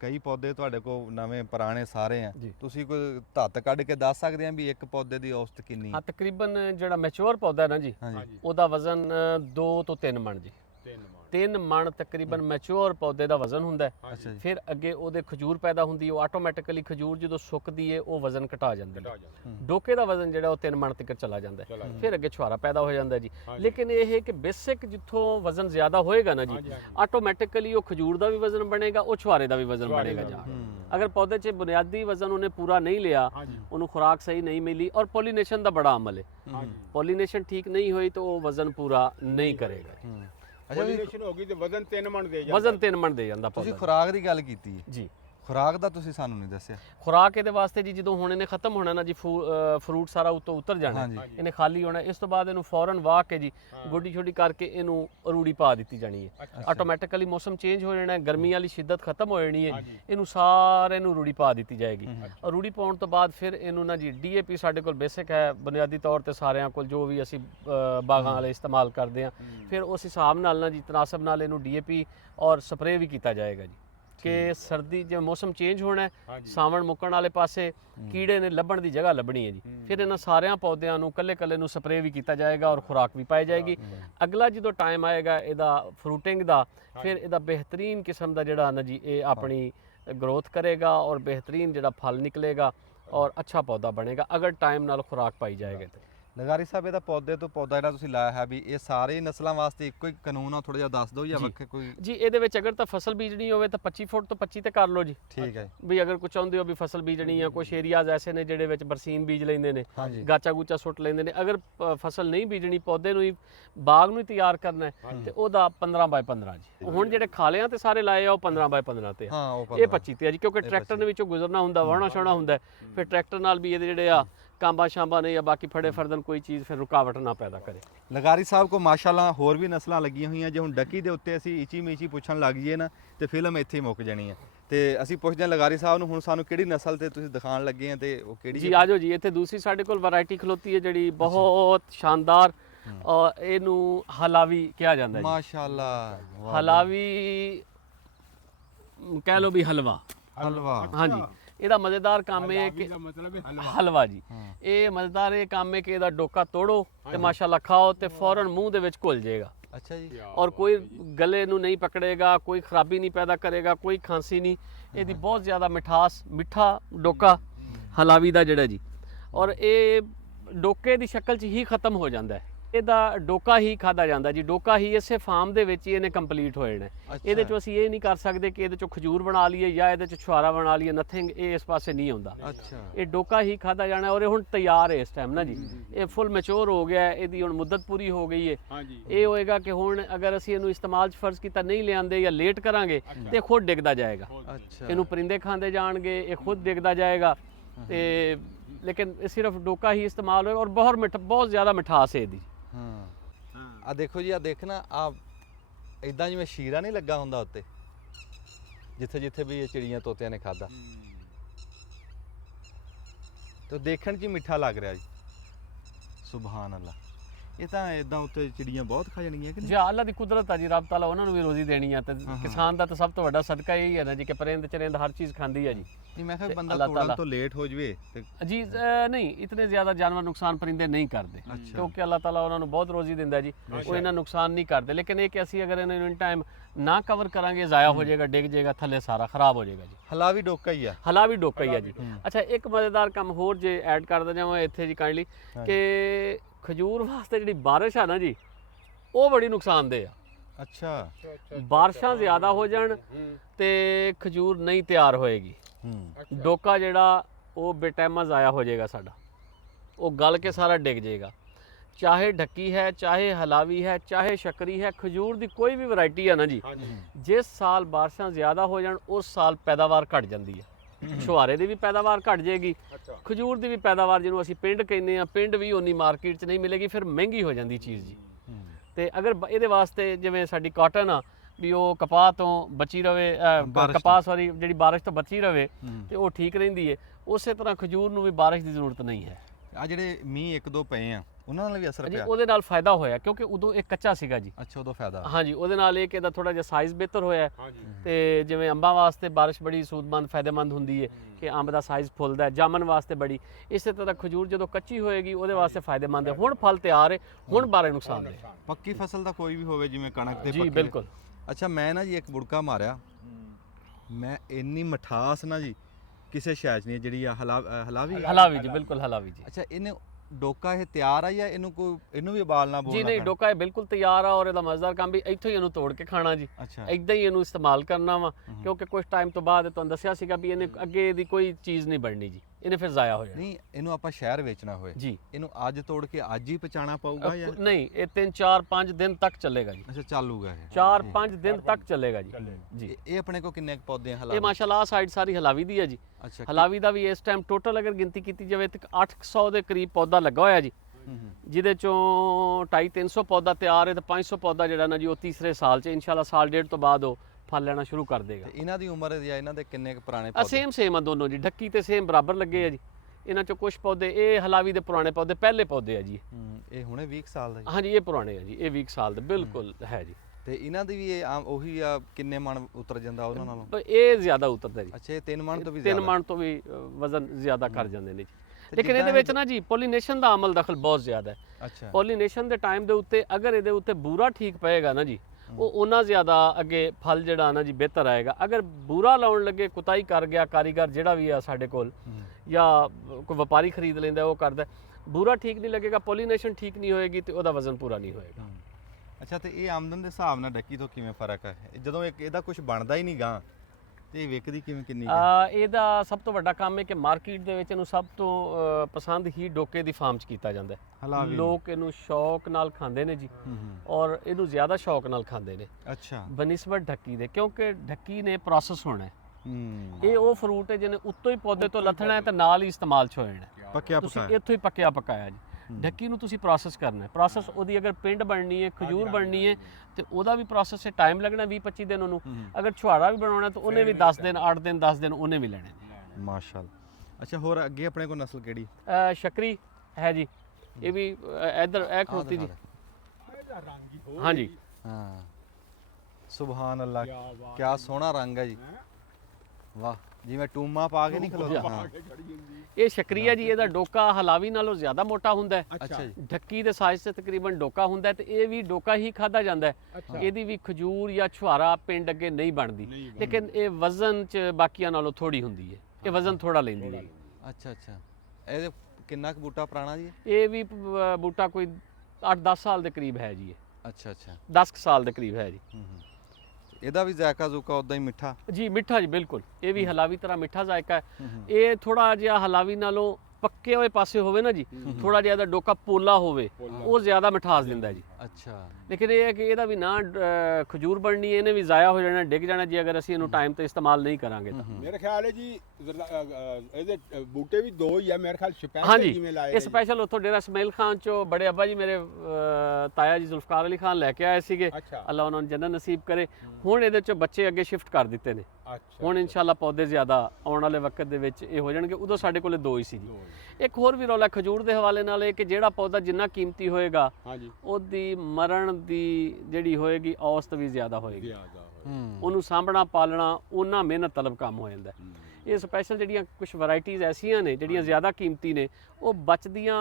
ਕਈ ਪੌਦੇ ਤੁਹਾਡੇ ਕੋਲ ਨਵੇਂ ਪੁਰਾਣੇ ਸਾਰੇ ਆ, ਤੁਸੀਂ ਕੋਈ ਧੱਤ ਕੱਢ ਕੇ ਦੱਸ ਸਕਦੇ ਆ ਵੀ ਇੱਕ ਪੌਦੇ ਦੀ ਔਸਤ ਕਿੰਨੀ? ਹਾਂ, ਤਕਰੀਬਨ ਜਿਹੜਾ ਮੈਚੁਰ ਪੌਦਾ ਹੈ ਨਾ ਜੀ, ਉਹਦਾ ਵਜ਼ਨ 2 ਤੋਂ 3 ਮਣ ਜੀ, 3 ਮਣ ਤਕਰੀਬਨ ਮੈਚੁਰ ਪੌਦੇ ਦਾ ਵਜ਼ਨ ਹੁੰਦਾ ਹੈ। ਫਿਰ ਅੱਗੇ ਉਹਦੇ ਖਜੂਰ ਪੈਦਾ ਹੁੰਦੀ ਹੈ, ਉਹ ਆਟੋਮੈਟਿਕਲੀ ਖਜੂਰ ਜਦੋਂ ਸੁੱਕਦੀ ਹੈ ਉਹ ਵਜ਼ਨ ਘਟਾ ਜਾਂਦਾ ਹੈ। ਡੋਕੇ ਦਾ ਵਜ਼ਨ ਜਿਹੜਾ ਉਹ 3 ਮਣ ਤੱਕ ਚਲਾ ਜਾਂਦਾ ਹੈ, ਫਿਰ ਅੱਗੇ ਛੁਹਾਰਾ ਪੈਦਾ ਹੋ ਜਾਂਦਾ ਜੀ। ਲੇਕਿਨ ਇਹ ਹੈ ਕਿ ਬੇਸਿਕ ਜਿੱਥੋਂ ਵਜ਼ਨ ਜ਼ਿਆਦਾ ਹੋਏਗਾ ਨਾ ਜੀ, ਆਟੋਮੈਟਿਕਲੀ ਉਹ ਖਜੂਰ ਦਾ ਵੀ ਵਜ਼ਨ ਬਣੇਗਾ, ਉਹ ਛੁਹਾਰੇ ਦਾ ਵੀ ਵਜ਼ਨ ਬਣੇਗਾ ਜੀ। ਅਗਰ ਪੌਦੇ 'ਚ ਬੁਨਿਆਦੀ ਵਜ਼ਨ ਉਹਨੇ ਪੂਰਾ ਨਹੀਂ ਲਿਆ, ਉਹਨੂੰ ਖੁਰਾਕ ਸਹੀ ਨਹੀਂ ਮਿਲੀ, ਔਰ ਪੋਲੀਨੇਸ਼ਨ ਦਾ ਬੜਾ ਅਮਲ ਹੈ, ਪੋਲੀਨੇਸ਼ਨ ਠੀਕ ਨਹੀਂ ਹੋਈ ਤਾਂ ਉਹ ਵਜ਼ਨ ਪੂਰਾ ਨਹੀਂ ਕਰੇਗਾ। ਪੋਲੀਨੇਸ਼ਨ ਹੋ ਗਈ ਤੇ ਵਜ਼ਨ 3 ਮਣ ਦੇ ਜਾਂਦਾ, ਵਜ਼ਨ 3 ਮਣ ਦੇ ਜਾਂਦਾ ਪੌਦਾ। ਤੁਸੀਂ ਖੁਰਾਕ ਦੀ ਗੱਲ ਕੀਤੀ ਜੀ, ਖੁਰਾਕ ਦਾ ਤੁਸੀਂ ਸਾਨੂੰ ਨਹੀਂ ਦੱਸਿਆ। ਖੁਰਾਕ ਇਹਦੇ ਵਾਸਤੇ ਜੀ ਜਦੋਂ ਹੁਣ ਇਹਨੇ ਖਤਮ ਹੋਣਾ ਨਾ ਜੀ, ਫਰੂਟ ਸਾਰਾ ਉੱਤੋਂ ਉਤਰ ਜਾਣਾ, ਇਹਨੇ ਖਾਲੀ ਹੋਣਾ, ਇਸ ਤੋਂ ਬਾਅਦ ਇਹਨੂੰ ਫੌਰਨ ਵਾਹ ਕੇ ਜੀ ਗੋਡੀ ਛੋਡੀ ਕਰਕੇ ਇਹਨੂੰ ਰੂੜੀ ਪਾ ਦਿੱਤੀ ਜਾਣੀ ਹੈ। ਆਟੋਮੈਟਿਕਲੀ ਮੌਸਮ ਚੇਂਜ ਹੋ ਜਾਣਾ, ਗਰਮੀ ਵਾਲੀ ਸ਼ਿੱਦਤ ਖਤਮ ਹੋ ਜਾਣੀ ਹੈ, ਇਹਨੂੰ ਸਾਰੇ ਨੂੰ ਰੂੜੀ ਪਾ ਦਿੱਤੀ ਜਾਏਗੀ। ਔਰ ਰੂੜੀ ਪਾਉਣ ਤੋਂ ਬਾਅਦ ਫਿਰ ਇਹਨੂੰ ਨਾ ਜੀ DAP ਸਾਡੇ ਕੋਲ ਬੇਸਿਕ ਹੈ, ਬੁਨਿਆਦੀ ਤੌਰ ਤੇ ਸਾਰਿਆਂ ਕੋਲ ਜੋ ਵੀ ਅਸੀਂ ਬਾਗਾਂ ਵਾਲੇ ਇਸਤੇਮਾਲ ਕਰਦੇ ਹਾਂ, ਫਿਰ ਉਸ ਹਿਸਾਬ ਨਾਲ ਨਾ ਜੀ ਤਨਾਸਬ ਨਾਲ ਇਹਨੂੰ DAP ਔਰ ਸਪਰੇਅ ਵੀ ਕੀਤਾ ਜਾਏਗਾ ਜੀ। ਕਿ ਸਰਦੀ ਜੇ ਮੌਸਮ ਚੇਂਜ ਹੋਣਾ ਹੈ, ਹਾਂਜੀ। ਸਾਵਣ ਮੁੱਕਣ ਵਾਲੇ ਪਾਸੇ ਕੀੜੇ ਨੇ ਲੱਭਣ ਦੀ ਜਗ੍ਹਾ ਲੱਭਣੀ ਹੈ ਜੀ। ਫਿਰ ਇਹਨਾਂ ਸਾਰਿਆਂ ਪੌਦਿਆਂ ਨੂੰ ਕੱਲੇ ਨੂੰ ਸਪਰੇਅ ਵੀ ਕੀਤਾ ਜਾਏਗਾ ਔਰ ਖੁਰਾਕ ਵੀ ਪਾਈ ਜਾਏਗੀ। ਅਗਲਾ ਜਦੋਂ ਟਾਈਮ ਆਏਗਾ ਇਹਦਾ ਫਰੂਟਿੰਗ ਦਾ, ਫਿਰ ਇਹਦਾ ਬਿਹਤਰੀਨ ਕਿਸਮ ਦਾ ਜਿਹੜਾ ਨਾ ਜੀ ਇਹ ਆਪਣੀ ਗਰੋਥ ਕਰੇਗਾ ਔਰ ਬਿਹਤਰੀਨ ਜਿਹੜਾ ਫਲ ਨਿਕਲੇਗਾ ਔਰ ਅੱਛਾ ਪੌਦਾ ਬਣੇਗਾ ਅਗਰ ਟਾਈਮ ਨਾਲ ਖੁਰਾਕ ਪਾਈ ਜਾਏਗਾ ਤੇ। ਲਗਾਰੀ ਸਾਹਿਬ ਇਹਦਾ ਪੌਦੇ ਤੋਂ ਪੌਦਾ ਜਿਹੜਾ ਤੁਸੀਂ ਲਾਇਆ ਹੈ ਵੀ ਇਹ ਸਾਰੇ ਨਸਲਾਂ ਵਾਸਤੇ ਇੱਕੋ ਹੀ ਕਾਨੂੰਨ ਆ, ਥੋੜਾ ਜਿਹਾ ਦੱਸ ਦਿਓ ਜਾਂ ਜੀ। ਵੱਖਰੇ ਕੋਈ? ਜੀ ਇਹਦੇ ਵਿੱਚ ਅਗਰ ਤਾਂ ਫਸਲ ਬੀਜਣੀ ਹੋਵੇ ਤਾਂ 25 ਫੁੱਟ ਤੋਂ 25 ਤੇ ਕਰ ਲਓ ਜੀ। ਠੀਕ ਹੈ ਵੀ ਅਗਰ ਕੁਝ ਚਾਹੁੰਦੇ ਹੋ ਵੀ ਫਸਲ ਬੀਜਣੀ ਆ, ਕੁਝ ਏਰੀਆਜ਼ ਐਸੇ ਨੇ ਜਿਹੜੇ ਵਿੱਚ ਬਰਸੀਨ ਬੀਜ ਲੈਂਦੇ ਨੇ, ਹਾਂਜੀ। ਗਾਚਾ ਗੂਚਾ ਸੁੱਟ ਲੈਂਦੇ ਨੇ। ਅਗਰ ਫਸਲ ਨਹੀਂ ਬੀਜਣੀ, ਪੌਦੇ ਨੂੰ ਹੀ ਬਾਗ ਨੂੰ ਹੀ ਤਿਆਰ ਕਰਨਾ ਹੈ ਤੇ ਉਹਦਾ 15 ਬਾਏ 15 ਜੀ। ਹੁਣ ਜਿਹੜੇ ਖਾਲਿਆਂ ਤੇ ਸਾਰੇ ਲਾਏ ਆ ਉਹ 15 ਬਾਏ 15 ਤੇ ਆ। ਹਾਂ ਉਹ ਇਹ 25 ਤੇ ਆ ਜੀ, ਕਿਉਂਕਿ ਟਰੈਕਟਰ ਦੇ ਵਿੱਚੋਂ ਗੁਜ਼ਰਨਾ ਹੁੰਦਾ, ਵਾਹਣਾ ਛਾਣਾ ਹੁੰਦਾ, ਫਿਰ ਟਰੈਕਟਰ ਨਾਲ ਵੀ ਇਹਦੇ ਜਿਹੜੇ ਆ ਕਾਂਬਾ ਸ਼ਾਂਬਾ ਨੇ ਜਾਂ ਬਾਕੀ ਫੜੇ ਫਰਦਨ ਕੋਈ ਚੀਜ਼ ਫਿਰ ਰੁਕਾਵਟ ਨਾ ਪੈਦਾ ਕਰੇ। ਲਗਾਰੀ ਸਾਹਿਬ ਕੋ ਮਾਸ਼ਾਅੱਲਾ ਹੋਰ ਵੀ ਨਸਲਾਂ ਲੱਗੀਆਂ ਹੋਈਆਂ। ਜੇ ਹੁਣ ਡੱਕੀ ਦੇ ਉੱਤੇ ਅਸੀਂ ਇਚੀ ਮੀਚੀ ਪੁੱਛਣ ਲੱਗ ਜਾਈਏ ਨਾ ਤੇ ਫਿਲਮ ਇੱਥੇ ਹੀ ਮੁੱਕ ਜਾਣੀ ਹੈ। ਤੇ ਅਸੀਂ ਪੁੱਛਦੇ ਹਾਂ ਲਗਾਰੀ ਸਾਹਿਬ ਨੂੰ ਹੁਣ ਸਾਨੂੰ ਕਿਹੜੀ ਨਸਲ ਤੇ ਤੁਸੀਂ ਦਿਖਾਉਣ ਲੱਗੇ ਆ ਤੇ ਉਹ ਕਿਹੜੀ ਜੀ ਆਜੋ ਜੀ। ਇੱਥੇ ਦੂਸਰੀ ਸਾਡੇ ਕੋਲ ਵੈਰਾਈਟੀ ਖਲੋਤੀ ਹੈ ਜਿਹੜੀ ਬਹੁਤ ਸ਼ਾਨਦਾਰ, ਔਰ ਇਹਨੂੰ ਹਲਾਵੀ ਕਿਹਾ ਜਾਂਦਾ ਜੀ। ਮਾਸ਼ਾਅੱਲਾ ਹਲਾਵੀ ਕਹਿ ਲਓ ਵੀ ਹਲਵਾ। ਹਲਵਾ। ਹਾਂਜੀ, ਇਹਦਾ ਮਜ਼ੇਦਾਰ ਕੰਮ ਇਹ ਹੈ ਕਿ ਦਾ ਮਤਲਬ ਹੈ ਹਲਵਾ ਜੀ। ਇਹ ਮਜ਼ੇਦਾਰ ਇਹ ਕੰਮ ਹੈ ਕਿ ਇਹਦਾ ਡੋਕਾ ਤੋੜੋ ਤੇ ਮਾਸ਼ਾਅੱਲਾ ਖਾਓ ਤੇ ਫੌਰਨ ਮੂੰਹ ਦੇ ਵਿੱਚ ਘੁਲ ਜਾਏਗਾ ਅੱਛਾ ਜੀ। ਔਰ ਕੋਈ ਗਲੇ ਨੂੰ ਨਹੀਂ ਪਕੜੇਗਾ, ਕੋਈ ਖਰਾਬੀ ਨਹੀਂ ਪੈਦਾ ਕਰੇਗਾ, ਕੋਈ ਖਾਂਸੀ ਨਹੀਂ। ਇਹਦੀ ਬਹੁਤ ਜ਼ਿਆਦਾ ਮਿੱਠਾ ਡੋਕਾ ਹਲਾਵੀ ਦਾ ਜਿਹੜਾ ਜੀ, ਔਰ ਇਹ ਡੋਕੇ ਦੀ ਸ਼ਕਲ 'ਚ ਹੀ ਖਤਮ ਹੋ ਜਾਂਦਾ ਹੈ। ਇਹਦਾ ਡੋਕਾ ਹੀ ਖਾਦਾ ਜਾਂਦਾ ਜੀ। ਡੋਕਾ ਹੀ ਇਸੇ ਫਾਰਮ ਦੇ ਵਿੱਚ ਹੀ ਇਹਨੇ ਕੰਪਲੀਟ ਹੋ ਜਾਣਾ। ਇਹਦੇ 'ਚੋਂ ਅਸੀਂ ਇਹ ਨਹੀਂ ਕਰ ਸਕਦੇ ਕਿ ਇਹਦੇ 'ਚੋਂ ਖਜੂਰ ਬਣਾ ਲਈਏ ਜਾਂ ਇਹਦੇ 'ਚ ਛੁਹਾਰਾ ਬਣਾ ਲਈਏ, ਨਥਿੰਗ। ਇਹ ਇਸ ਪਾਸੇ ਨਹੀਂ ਆਉਂਦਾ। ਅੱਛਾ। ਇਹ ਡੋਕਾ ਹੀ ਖਾਦਾ ਜਾਣਾ ਔਰ ਇਹ ਹੁਣ ਤਿਆਰ ਹੈ ਇਸ ਟਾਈਮ ਨਾ ਜੀ। ਇਹ ਫੁੱਲ ਮੈਚੁਰ ਹੋ ਗਿਆ, ਇਹਦੀ ਹੁਣ ਮੁੱਦਤ ਪੂਰੀ ਹੋ ਗਈ ਹੈ। ਹਾਂਜੀ। ਇਹ ਹੋਏਗਾ ਕਿ ਹੁਣ ਅਗਰ ਅਸੀਂ ਇਹਨੂੰ ਇਸਤੇਮਾਲ 'ਚ ਫਰਜ਼ ਕੀਤਾ ਨਹੀਂ ਲਿਆਂਦੇ ਜਾਂ ਲੇਟ ਕਰਾਂਗੇ ਤੇ ਇਹ ਖੁਦ ਡਿੱਗਦਾ ਜਾਏਗਾ। ਅੱਛਾ। ਇਹਨੂੰ ਪਰਿੰਦੇ ਖਾਂਦੇ ਜਾਣਗੇ, ਇਹ ਖੁਦ ਡਿੱਗਦਾ ਜਾਏਗਾ। ਤੇ ਲੇਕਿਨ ਇਹ ਸਿਰਫ ਡੋਕਾ ਹੀ ਇਸਤੇਮਾਲ ਹੋਏਗਾ ਔਰ ਬਹੁਤ ਜ਼ਿਆਦਾ ਮਿਠਾਸ ਹੈ ਇਹਦੀ। ਹਾਂ ਆ ਦੇਖੋ ਜੀ, ਆ ਦੇਖਣਾ ਆ ਇਦਾਂ ਜਿਵੇਂ ਸ਼ੀਰਾ ਨਹੀਂ ਲੱਗਾ ਹੁੰਦਾ ਉੱਤੇ, ਜਿੱਥੇ ਜਿੱਥੇ ਵੀ ਇਹ ਚਿੜੀਆਂ ਤੋਤਿਆਂ ਨੇ ਖਾਦਾ, ਤੇ ਦੇਖਣ 'ਚ ਹੀ ਮਿੱਠਾ ਲੱਗ ਰਿਹਾ ਜੀ। ਸੁਭਾਨ ਅੱਲਾ। ਇਹ ਤਾਂ ਇਦਾਂ ਉੱਤੇ ਚਿੜੀਆਂ ਬਹੁਤ ਖਾ ਜਾਣਗੀਆਂ ਕਿ ਜੀ ਅੱਲਾ ਦੀ ਕੁਦਰਤ ਆ ਜੀ। ਰੱਬ ਤਾਲਾ ਉਹਨਾਂ ਨੂੰ ਵੀ ਰੋਜ਼ੀ ਦੇਣੀ ਆ ਤੇ ਕਿਸਾਨ ਦਾ ਤਾਂ ਸਭ ਤੋਂ ਵੱਡਾ ਸਦਕਾ ਇਹ ਹੈ ਨਾ ਜੀ ਕਿ ਪਰਿੰਦ ਚਰਿੰਦ ਹਰ ਚੀਜ਼ ਖਾਂਦੀ ਆ ਜੀ। ਨਹੀਂ ਮੈਂ ਕਿਹਾ ਤੇ ਬੰਦਾ ਅੱਲਾਹ ਤੋੜਨ ਤਾਲਾ ਤੋਂ ਲੇਟ ਹੋ ਜਵੇ ਤੇ ਜੀ ਨਹੀਂ, ਇਤਨੇ ਜ਼ਿਆਦਾ ਜਾਨਵਰ ਨੁਕਸਾਨ ਪਰਿੰਦੇ ਨਹੀਂ ਕਰਦੇ ਕਿਉਂਕਿ ਅੱਲਾਹ ਤਾਲਾ ਉਹਨਾਂ ਨੂੰ ਬਹੁਤ ਰੋਜ਼ੀ ਦਿੰਦਾ ਜੀ। ਉਹ ਇਹਨਾਂ ਨੁਕਸਾਨ ਨਹੀਂ ਕਰਦੇ। ਲੇਕਿਨ ਇਹ ਕਿ ਅਸੀਂ ਅਗਰ ਇਹਨਾਂ ਨੂੰ ਇਨ ਟਾਈਮ ਨਾ ਕਵਰ ਕਰਾਂਗੇ, ਜ਼ਾਇਆ ਹੋ ਜਾਏਗਾ, ਡਿੱਗ ਜਾਏਗਾ ਥੱਲੇ, ਸਾਰਾ ਖਰਾਬ ਹੋ ਜਾਏਗਾ ਜੀ। ਹਲਾਵੀ ਡੋਕਾ ਹੀ ਆ। ਹਲਾਵੀ ਡੋਕਾ ਹੀ ਆ ਜੀ। ਅੱਛਾ, ਇੱਕ ਮਜ਼ੇਦਾਰ ਕੰਮ ਹੋਰ ਜੇ ਐਡ ਕਰਦਾ ਜਾਵਾਂ ਇੱਥੇ ਜੀ ਕਾਈਂਡਲੀ, ਕਿ ਖਜੂਰ ਵਾਸਤੇ ਜਿਹੜੀ ਬਾਰਿਸ਼ ਆ ਨਾ ਜੀ ਉਹ ਬੜੀ ਨੁਕਸਾਨਦੇਹ ਆ। ਅੱਛਾ। ਬਾਰਿਸ਼ਾਂ ਜ਼ਿਆਦਾ ਹੋ ਜਾਣ ਤੇ ਖਜੂਰ ਨਹੀਂ ਤਿਆਰ ਹੋਏਗੀ। ਡੋਕਾ ਜਿਹੜਾ ਉਹ ਬੇਟਾਈਮਾ ਜ਼ਾਇਆ ਹੋ ਜਾਏਗਾ ਸਾਡਾ, ਉਹ ਗਲ ਕੇ ਸਾਰਾ ਡਿੱਗ ਜਾਏਗਾ। ਚਾਹੇ ਢੱਕੀ ਹੈ, ਚਾਹੇ ਹਲਾਵੀ ਹੈ, ਚਾਹੇ ਸ਼ੱਕਰੀ ਹੈ, ਖਜੂਰ ਦੀ ਕੋਈ ਵੀ ਵੈਰਾਈਟੀ ਹੈ ਨਾ ਜੀ, ਜਿਸ ਸਾਲ ਬਾਰਿਸ਼ਾਂ ਜ਼ਿਆਦਾ ਹੋ ਜਾਣ ਉਸ ਸਾਲ ਪੈਦਾਵਾਰ ਘਟ ਜਾਂਦੀ ਹੈ। ਛੁਹਾਰੇ ਦੀ ਵੀ ਪੈਦਾਵਾਰ ਘਟ ਜਾਏਗੀ, ਖਜੂਰ ਦੀ ਵੀ ਪੈਦਾਵਾਰ, ਜਿਹਨੂੰ ਅਸੀਂ ਪਿੰਡ ਕਹਿੰਦੇ ਆ, ਪਿੰਡ ਵੀ ਉਨੀ ਮਾਰਕੀਟ 'ਚ ਨਹੀਂ ਮਿਲੇਗੀ, ਫਿਰ ਮਹਿੰਗੀ ਹੋ ਜਾਂਦੀ ਚੀਜ਼ ਜੀ। ਤੇ ਅਗਰ ਇਹਦੇ ਵਾਸਤੇ ਜਿਵੇਂ ਸਾਡੀ ਕਾਟਨ ਆ ਵੀ ਉਹ ਕਪਾਹ ਤੋਂ ਬਚੀ ਰਵੇ, ਕਪਾਹ ਸੌਰੀ ਜਿਹੜੀ ਬਾਰਿਸ਼ ਤੋਂ ਬਚੀ ਰਵੇ ਤੇ ਉਹ ਠੀਕ ਰਹਿੰਦੀ ਹੈ, ਉਸੇ ਤਰ੍ਹਾਂ ਖਜੂਰ ਨੂੰ ਵੀ ਬਾਰਿਸ਼ ਦੀ ਜ਼ਰੂਰਤ ਨਹੀਂ ਹੈ। ਆ ਜਿਹੜੇ ਮੀਂਹ ਇੱਕ ਦੋ ਪਏ ਆ ਉਹਨਾਂ ਨਾਲ ਵੀ ਅਸਰ ਜੀ ਪਿਆ? ਉਹਦੇ ਨਾਲ ਫਾਇਦਾ ਹੋਇਆ ਕਿਉਂਕਿ ਉਦੋਂ ਇਹ ਕੱਚਾ ਸੀਗਾ ਜੀ। ਅੱਛਾ, ਉਦੋਂ ਫਾਇਦਾ। ਹਾਂਜੀ, ਉਹਦੇ ਨਾਲ ਇਹ ਕਿ ਇਹਦਾ ਥੋੜਾ ਜਿਹਾ ਸਾਈਜ਼ ਬਿਹਤਰ ਹੋਇਆ ਤੇ ਜਿਵੇਂ ਅੰਬਾਂ ਵਾਸਤੇ ਬਾਰਿਸ਼ ਬੜੀ ਸੂਦਮੰਦ ਫਾਇਦੇਮੰਦ ਹੁੰਦੀ ਹੈ ਕਿ ਅੰਬ ਦਾ ਸਾਈਜ਼ ਫੁੱਲਦਾ ਹੈ, ਜਾਮਨ ਵਾਸਤੇ ਬੜੀ। ਇਸੇ ਤਰ੍ਹਾਂ ਖਜੂਰ ਜਦੋਂ ਕੱਚੀ ਹੋਏਗੀ ਉਹਦੇ ਵਾਸਤੇ ਫਾਇਦੇਮੰਦ ਹੈ। ਹੁਣ ਫਲ ਤਿਆਰ ਹੈ, ਹੁਣ ਬਾਰੇ ਨੁਕਸਾਨ ਹੈ। ਪੱਕੀ ਫਸਲ ਦਾ ਕੋਈ ਵੀ ਹੋਵੇ ਜਿਵੇਂ ਕਣਕ ਤੇ ਜੀ ਪੱਕੀ। ਬਿਲਕੁਲ। ਅੱਛਾ, ਮੈਂ ਨਾ ਜੀ ਇੱਕ ਬੁੜਕਾ ਮਾਰਿਆ, ਮੈਂ ਇੰਨੀ ਮਠਾਸ ਨਾ ਜੀ ਕਿਸੇ ਸ਼ੈ 'ਚ ਨਹੀਂ ਜਿਹੜੀ ਆ ਹਲਾਵੀ। ਹਲਾਵੀ ਜੀ, ਬਿਲਕੁਲ ਹਲਾਵੀ ਜੀ। ਅੱਛਾ, ਇਹਨੇ ਡੋਕਾ ਇਹ ਤਿਆਰ ਆ ਜਾਂ ਇਹਨੂੰ ਵੀ ਉਬਾਲਣਾ ਬੋਲਣਾ? ਜੀ ਨਹੀਂ, ਡੋਕਾ ਇਹ ਬਿਲਕੁਲ ਤਿਆਰ ਆ ਔਰ ਇਹਦਾ ਮਜ਼ੇਦਾਰ ਕੰਮ ਵੀ ਇੱਥੋਂ ਹੀ ਇਹਨੂੰ ਤੋੜ ਕੇ ਖਾਣਾ ਜੀ। ਅੱਛਾ। ਇਦਾਂ ਹੀ ਇਹਨੂੰ ਇਸਤੇਮਾਲ ਕਰਨਾ ਵਾ ਕਿਉਂਕਿ ਕੁਝ ਟਾਈਮ ਤੋਂ ਬਾਅਦ ਤੁਹਾਨੂੰ ਦੱਸਿਆ ਸੀਗਾ ਵੀ ਇਹਨੇ ਅੱਗੇ ਦੀ ਕੋਈ ਚੀਜ਼ ਨਹੀਂ ਬਣਨੀ ਜੀ, ਇਹਨੇ ਫਿਰ ਜ਼ਾਇਆ ਹੋ ਜਾਣਾ। ਨਹੀਂ, ਇਹਨੂੰ ਆਪਾਂ ਸ਼ਹਿਰ ਵੇਚਣਾ ਹੋਏ ਜੀ, ਇਹਨੂੰ ਅੱਜ ਤੋੜ ਕੇ ਅੱਜ ਹੀ ਪਹੁੰਚਾਉਣਾ ਪਊਗਾ ਜਾਂ? ਨਹੀਂ, ਇਹ 3 4 5 ਦਿਨ ਤੱਕ ਚੱਲੇਗਾ ਜੀ। ਅੱਛਾ, ਚਾਲੂਗਾ ਇਹ? 4 5 ਦਿਨ ਤੱਕ ਚੱਲੇਗਾ ਜੀ। ਜੀ, ਇਹ ਆਪਣੇ ਕੋਲ ਕਿੰਨੇ ਕੁ ਪੌਦੇ ਆ ਇਹ ਹਲਾਵੀ? ਮਾਸ਼ਾਅੱਲਾ ਆਹ ਸਾਈਡ ਸਾਰੀ ਹਲਾਵੀ ਦੀ ਹੈ ਜੀ। ਅੱਛਾ। ਹਲਾਵੀ ਦਾ ਵੀ ਇਸ ਟਾਈਮ ਟੋਟਲ ਅਗਰ ਗਿਣਤੀ ਕੀਤੀ ਜਾਵੇ ਤਾਂ 800 ਦੇ ਕਰੀਬ ਪੌਦਾ ਲੱਗਾ ਹੋਇਆ ਜੀ, ਜਿਹਦੇ ਚੋਂ 250 300 ਪੌਦਾ ਤਿਆਰ ਹੈ ਤੇ 500 ਪੌਦਾ ਜਿਹੜਾ ਨਾ ਜੀ ਉਹ ਤੀਸਰੇ ਸਾਲ 'ਚ ਇਨਸ਼ਾਅੱਲਾ ਸਾਲ ਡੇਢ ਤੋਂ ਬਾਅਦ ਉਹ ਫਲ ਲੈਣਾ ਸ਼ੁਰੂ ਕਰ ਦੇਗਾ। ਤੇ ਇਹਨਾਂ ਦੀ ਉਮਰ ਜਾਂ ਇਹਨਾਂ ਦੇ ਕਿੰਨੇ ਕੁ ਪੁਰਾਣੇ ਆ ਸੇਮ ਆ ਦੋਨੋਂ ਜੀ, ਢੱਕੀ ਤੇ ਸੇਮ ਬਰਾਬਰ ਲੱਗੇ ਆ ਜੀ। ਇਹਨਾਂ ਚੋਂ ਕੁਝ ਪੌਦੇ ਇਹ ਹਲਾਵੀ ਦੇ ਪੁਰਾਣੇ ਪੌਦੇ ਪਹਿਲੇ ਪੌਦੇ ਆ ਜੀ। ਇਹ ਹੁਣੇ 20 ਸਾਲ ਦਾ ਜੀ? ਹਾਂਜੀ, ਇਹ ਪੁਰਾਣੇ ਆ ਜੀ, ਇਹ 20 ਸਾਲ ਦੇ ਬਿਲਕੁਲ ਹੈ ਜੀ। ਤੇ ਇਹਨਾਂ ਦੀ ਵੀ ਇਹ ਉਹੀ ਆ, ਕਿੰਨੇ ਮਣ ਉਤਰ ਜਾਂਦਾ ਉਹਨਾਂ ਨਾਲੋਂ? ਪਰ ਇਹ ਜ਼ਿਆਦਾ ਉਤਰਦਾ ਜੀ, ਅੱਛਾ, ਇਹ 3 ਮਣ ਤੋਂ ਵੀ 3 ਜ਼ਿਆਦਾ? ਮਣ ਤੋਂ ਵੀ ਵਜ਼ਨ ਜ਼ਿਆਦਾ ਕਰ ਜਾਂਦੇ ਨੇ ਜੀ। ਤੇ ਲੇਕਿਨ ਜਿੱਦਾਂ ਇਹਦੇ ਵਿੱਚ ਨਾ ਜੀ ਪੋਲੀਨੇਸ਼ਨ ਦਾ ਅਮਲ ਦਖਲ ਬਹੁਤ ਜ਼ਿਆਦਾ ਹੈ। ਅੱਛਾ, ਪੋਲੀਨੇਸ਼ਨ ਦੇ ਟਾਈਮ ਦੇ ਉੱਤੇ ਅਗਰ ਇਹਦੇ ਉੱਤੇ ਬੂਰਾ ਠੀਕ ਪਏਗਾ ਨਾ ਜੀ, ਉਹ ਉਹਨਾਂ ਜ਼ਿਆਦਾ ਅੱਗੇ ਫਲ ਜਿਹੜਾ ਨਾ ਜੀ ਬਿਹਤਰ ਆਏਗਾ। ਅਗਰ ਬੂਰਾ ਲਾਉਣ ਲੱਗੇ ਕੁਤਾਈ ਕਰ ਗਿਆ ਕਾਰੀਗਰ ਜਿਹੜਾ ਵੀ ਆ ਸਾਡੇ ਕੋਲ, ਜਾਂ ਕੋਈ ਵਪਾਰੀ ਖਰੀਦ ਲੈਂਦਾ ਉਹ ਕਰਦਾ, ਬੂਰਾ ਠੀਕ ਨਹੀਂ ਲੱਗੇਗਾ, ਪੋਲੀਨੇਸ਼ਨ ਠੀਕ ਨਹੀਂ ਹੋਏਗੀ ਤੇ ਉਹਦਾ ਵਜ਼ਨ ਪੂਰਾ ਨਹੀਂ ਹੋਏਗਾ। ਅੱਛਾ, ਤੇ ਇਹ ਆਮਦਨ ਦੇ ਹਿਸਾਬ ਨਾਲ ਡੱਕੀ ਤੋਂ ਕਿਵੇਂ ਫਰਕ ਹੈ? ਜਦੋਂ ਇਹਦਾ ਕੁਝ ਬਣਦਾ ਹੀ ਨਹੀਂ ਗਾ ਤੇ ਇਹ ਵਿਕਦੀ ਕਿਵੇਂ, ਕਿੰਨੀ ਕੁ? ਇਹਦਾ ਸਭ ਤੋਂ ਵੱਡਾ ਕੰਮ ਹੈ ਕਿ ਮਾਰਕੀਟ ਦੇ ਵਿੱਚ ਇਹਨੂੰ ਸਭ ਤੋਂ ਪਸੰਦ ਹੀ ਡੋਕੇ ਦੀ ਫਾਰਮ 'ਚ ਕੀਤਾ ਜਾਂਦਾ ਹੈ। ਹਲਾਵੇ ਲੋਕ ਇਹਨੂੰ ਸ਼ੌਕ ਨਾਲ ਖਾਂਦੇ ਨੇ ਜੀ, ਔਰ ਇਹਨੂੰ ਜ਼ਿਆਦਾ ਸ਼ੌਕ ਨਾਲ ਖਾਂਦੇ ਨੇ ਅੱਛਾ, ਬਨਿਸਬਤ ਢੱਕੀ ਦੇ, ਕਿਉਂਕਿ ਢੱਕੀ ਨੇ ਪ੍ਰੋਸੈਸ ਹੋਣਾ ਹੈ। ਹੂੰ, ਇਹ ਉਹ ਫਰੂਟ ਹੈ ਜਿਹਨੇ ਉੱਤੋਂ ਹੀ ਪੌਦੇ ਤੋਂ ਲੱਥਣਾ ਹੈ ਤੇ ਨਾਲ ਹੀ ਇਸਤੇਮਾਲ 'ਚ ਹੋ ਜਾਣਾ ਹੈ। ਪੱਕਿਆ ਤੁਸੀਂ ਪਕਾਇਆ। ਇੱਥੋਂ ਹੀ ਪੱਕਿਆ ਪਕਾਇਆ ਜੀ। ਢੱਕੀ ਨੂੰ ਤੁਸੀਂ ਪ੍ਰੋਸੈਸ ਕਰਨਾ ਹੈ। ਪ੍ਰੋਸੈਸ ਉਹਦੀ ਅਗਰ ਪਿੰਡ ਬਣਨੀ ਹੈ, ਖਜੂਰ ਬਣਨੀ ਹੈ, ਤੇ ਉਹਦਾ ਵੀ ਪ੍ਰੋਸੈਸ ਹੈ, ਟਾਈਮ ਲੱਗਣਾ 20-25 ਦਿਨ ਉਹਨੂੰ। ਅਗਰ ਛੁਹਾਰਾ ਵੀ ਬਣਾਉਣਾ ਤਾਂ ਉਹਨੇ ਵੀ 10 ਦਿਨ 8 ਦਿਨ 10 ਦਿਨ ਉਹਨੇ ਵੀ ਲੈਣੇ ਨੇ। ਮਾਸ਼ਾਅੱਲਾ। ਅੱਛਾ, ਹੋਰ ਅੱਗੇ ਆਪਣੇ ਕੋਲ ਨਸਲ ਕਿਹੜੀ? ਸ਼ਕਰੀ ਹੈ ਜੀ, ਇਹ ਵੀ ਇੱਧਰ ਇਹ ਖੜੋਤੀ ਜੀ। ਇਹਦਾ ਰੰਗ ਹੀ ਹੋਰ ਹਾਂਜੀ, ਹਾਂ, ਸੁਭਾਨ ਅੱਲਾ, ਕਿਆ ਬਾਤ ਕਿਆ ਸੋਹਣਾ ਰੰਗ ਹੈ ਜੀ। ਵਾਹ, ਜਿਵੇਂ ਟੂਮਾ ਪਾ ਕੇ ਨਹੀਂ ਖਲੋਦਾ। ਹਾਂ, ਖੜੀ ਹੁੰਦੀ। ਇਹ ਸ਼ਕਰੀ ਹੈ ਜੀ। ਇਹਦਾ ਡੋਕਾ ਹਲਾਵੀ ਨਾਲੋਂ ਜ਼ਿਆਦਾ ਮੋਟਾ ਹੁੰਦਾ ਹੈ। ਅੱਛਾ ਜੀ, ਢੱਕੀ ਦੇ ਸਾਈਜ਼ ਤੇ ਤਕਰੀਬਨ ਡੋਕਾ ਹੁੰਦਾ ਹੈ, ਤੇ ਇਹ ਵੀ ਡੋਕਾ ਹੀ ਖਾਦਾ ਜਾਂਦਾ ਹੈ। ਅੱਛਾ। ਇਹਦੀ ਵੀ ਖਜੂਰ ਜਾਂ ਛੁਹਾਰਾ ਪਿੰਡ ਅੱਗੇ ਨਹੀਂ ਬਣਦੀ, ਲੇਕਿਨ ਇਹ ਵਜ਼ਨ ਚ ਬਾਕੀਆਂ ਨਾਲੋਂ ਥੋੜੀ ਹੁੰਦੀ ਹੈ। ਇਹ ਵਜ਼ਨ ਥੋੜਾ ਲੈਂਦੀ ਹੈ। ਅੱਛਾ ਅੱਛਾ। ਇਹਦੇ ਕਿੰਨਾ ਕੁ ਬੂਟਾ ਪੁਰਾਣਾ ਜੀ? ਇਹ ਵੀ ਬੂਟਾ ਕੋਈ 8-10 ਸਾਲ ਦੇ ਕਰੀਬ ਹੈ ਜੀ। ਇਹ ਅੱਛਾ ਅੱਛਾ। 10 ਸਾਲ ਦੇ ਕਰੀਬ ਹੈ ਜੀ। ਇਹਦਾ ਵੀ ਜ਼ਾਇਕਾ ਜ਼ੂਕਾ ਉਦਾਂ ਹੀ ਮਿੱਠਾ? ਜੀ ਮਿੱਠਾ ਜੀ, ਬਿਲਕੁਲ। ਇਹ ਵੀ ਹਲਾਵੀ ਤਰ੍ਹਾਂ ਮਿੱਠਾ ਜ਼ਾਇਕਾ ਹੈ। ਇਹ ਥੋੜਾ ਜਿਹਾ ਹਲਾਵੀ ਨਾਲੋਂ ਪੱਕੇ ਹੋਏ ਪਾਸੇ ਹੋਵੇ ਨਾ ਜੀ, ਥੋੜਾ ਜਿਹਾ ਇਹਦਾ ਡੋਕਾ ਪੋਲਾ ਹੋਵੇ, ਉਹ ਜ਼ਿਆਦਾ ਮਿਠਾਸ ਦਿੰਦਾ ਜੀ। ਅੱਛਾ। ਲੇਕਿਨ ਇਹ ਹੈ ਕਿ ਇਹਦਾ ਵੀ ਨਾ ਖਜੂਰ ਬਣਨੀ, ਇਹਨੇ ਵੀ ਜ਼ਾਇਆ ਹੋ ਜਾਣਾ, ਡਿੱਗ ਜਾਣਾ ਜੀ, ਅਗਰ ਅਸੀਂ ਇਹਨੂੰ ਟਾਈਮ ਤੇ ਇਸਤੇਮਾਲ ਨਹੀਂ ਕਰਾਂਗੇ ਤਾਂ। ਮੇਰੇ ਖਿਆਲ ਹੈ ਜੀ ਇਹਦੇ ਬੂਟੇ ਵੀ ਦੋ ਹੀ ਆ ਮੇਰੇ ਖਿਆਲ, ਸਪੈਸ਼ਲ ਹਾਂਜੀ, ਜਿਵੇਂ ਲਾਏ ਇਹ ਸਪੈਸ਼ਲ ਉੱਥੋਂ ਡੇਰਾ ਇਸਮਾਈਲ ਖਾਨ ਚੋਂ ਬੜੇ ਅੱਬਾ ਜੀ ਮੇਰੇ ਤਾਇਆ ਜੀ ਜ਼ੁਲਫਕਾਰ ਅਲੀ ਖਾਨ ਲੈ ਕੇ ਆਏ ਸੀਗੇ। ਅੱਛਾ ਅੱਲਾ ਉਹਨਾਂ ਨੂੰ ਜੰਨਤ ਨਸੀਬ ਕਰੇ। ਹੁਣ ਇਹਦੇ ਚੋਂ ਬੱਚੇ ਅੱਗੇ ਸ਼ਿਫਟ ਕਰ ਦਿੱਤੇ ਨੇ। ਅੱਛਾ। ਹੁਣ ਇਨਸ਼ਾਅੱਲਾ ਪੌਦੇ ਜ਼ਿਆਦਾ ਆਉਣ ਵਾਲੇ ਵਕਤ ਦੇ ਵਿੱਚ ਇਹ ਹੋ ਜਾਣਗੇ। ਉਦੋਂ ਸਾਡੇ ਕੋਲੇ ਦੋ ਹੀ ਸੀ ਜੀ। ਇੱਕ ਹੋਰ ਵੀ ਰੌਲਾ ਖਜੂਰ ਦੇ ਹਵਾਲੇ ਨਾਲ ਇਹ ਕਿ ਜਿਹੜਾ ਪੌਦਾ ਜਿੰਨਾ ਕੀਮਤੀ ਹੋਏਗਾ, ਹਾਂਜੀ, ਉਹਦੀ ਮਰਨ ਦੀ ਜਿਹੜੀ ਹੋਏਗੀ ਔਸਤ ਵੀ ਜ਼ਿਆਦਾ ਹੋਏਗੀ। ਜ਼ਿਆਦਾ ਉਹਨੂੰ ਸਾਂਭਣਾ ਪਾਲਣਾ ਉਹਨਾਂ ਮਿਹਨਤ ਤਲਬ ਕੰਮ ਹੋ ਜਾਂਦਾ। ਇਹ ਸਪੈਸ਼ਲ ਜਿਹੜੀਆਂ ਕੁਝ ਵੈਰਾਈਟੀਜ਼ ਐਸੀਆਂ ਨੇ ਜਿਹੜੀਆਂ ਜ਼ਿਆਦਾ ਕੀਮਤੀ ਨੇ, ਉਹ ਬਚਦੀਆਂ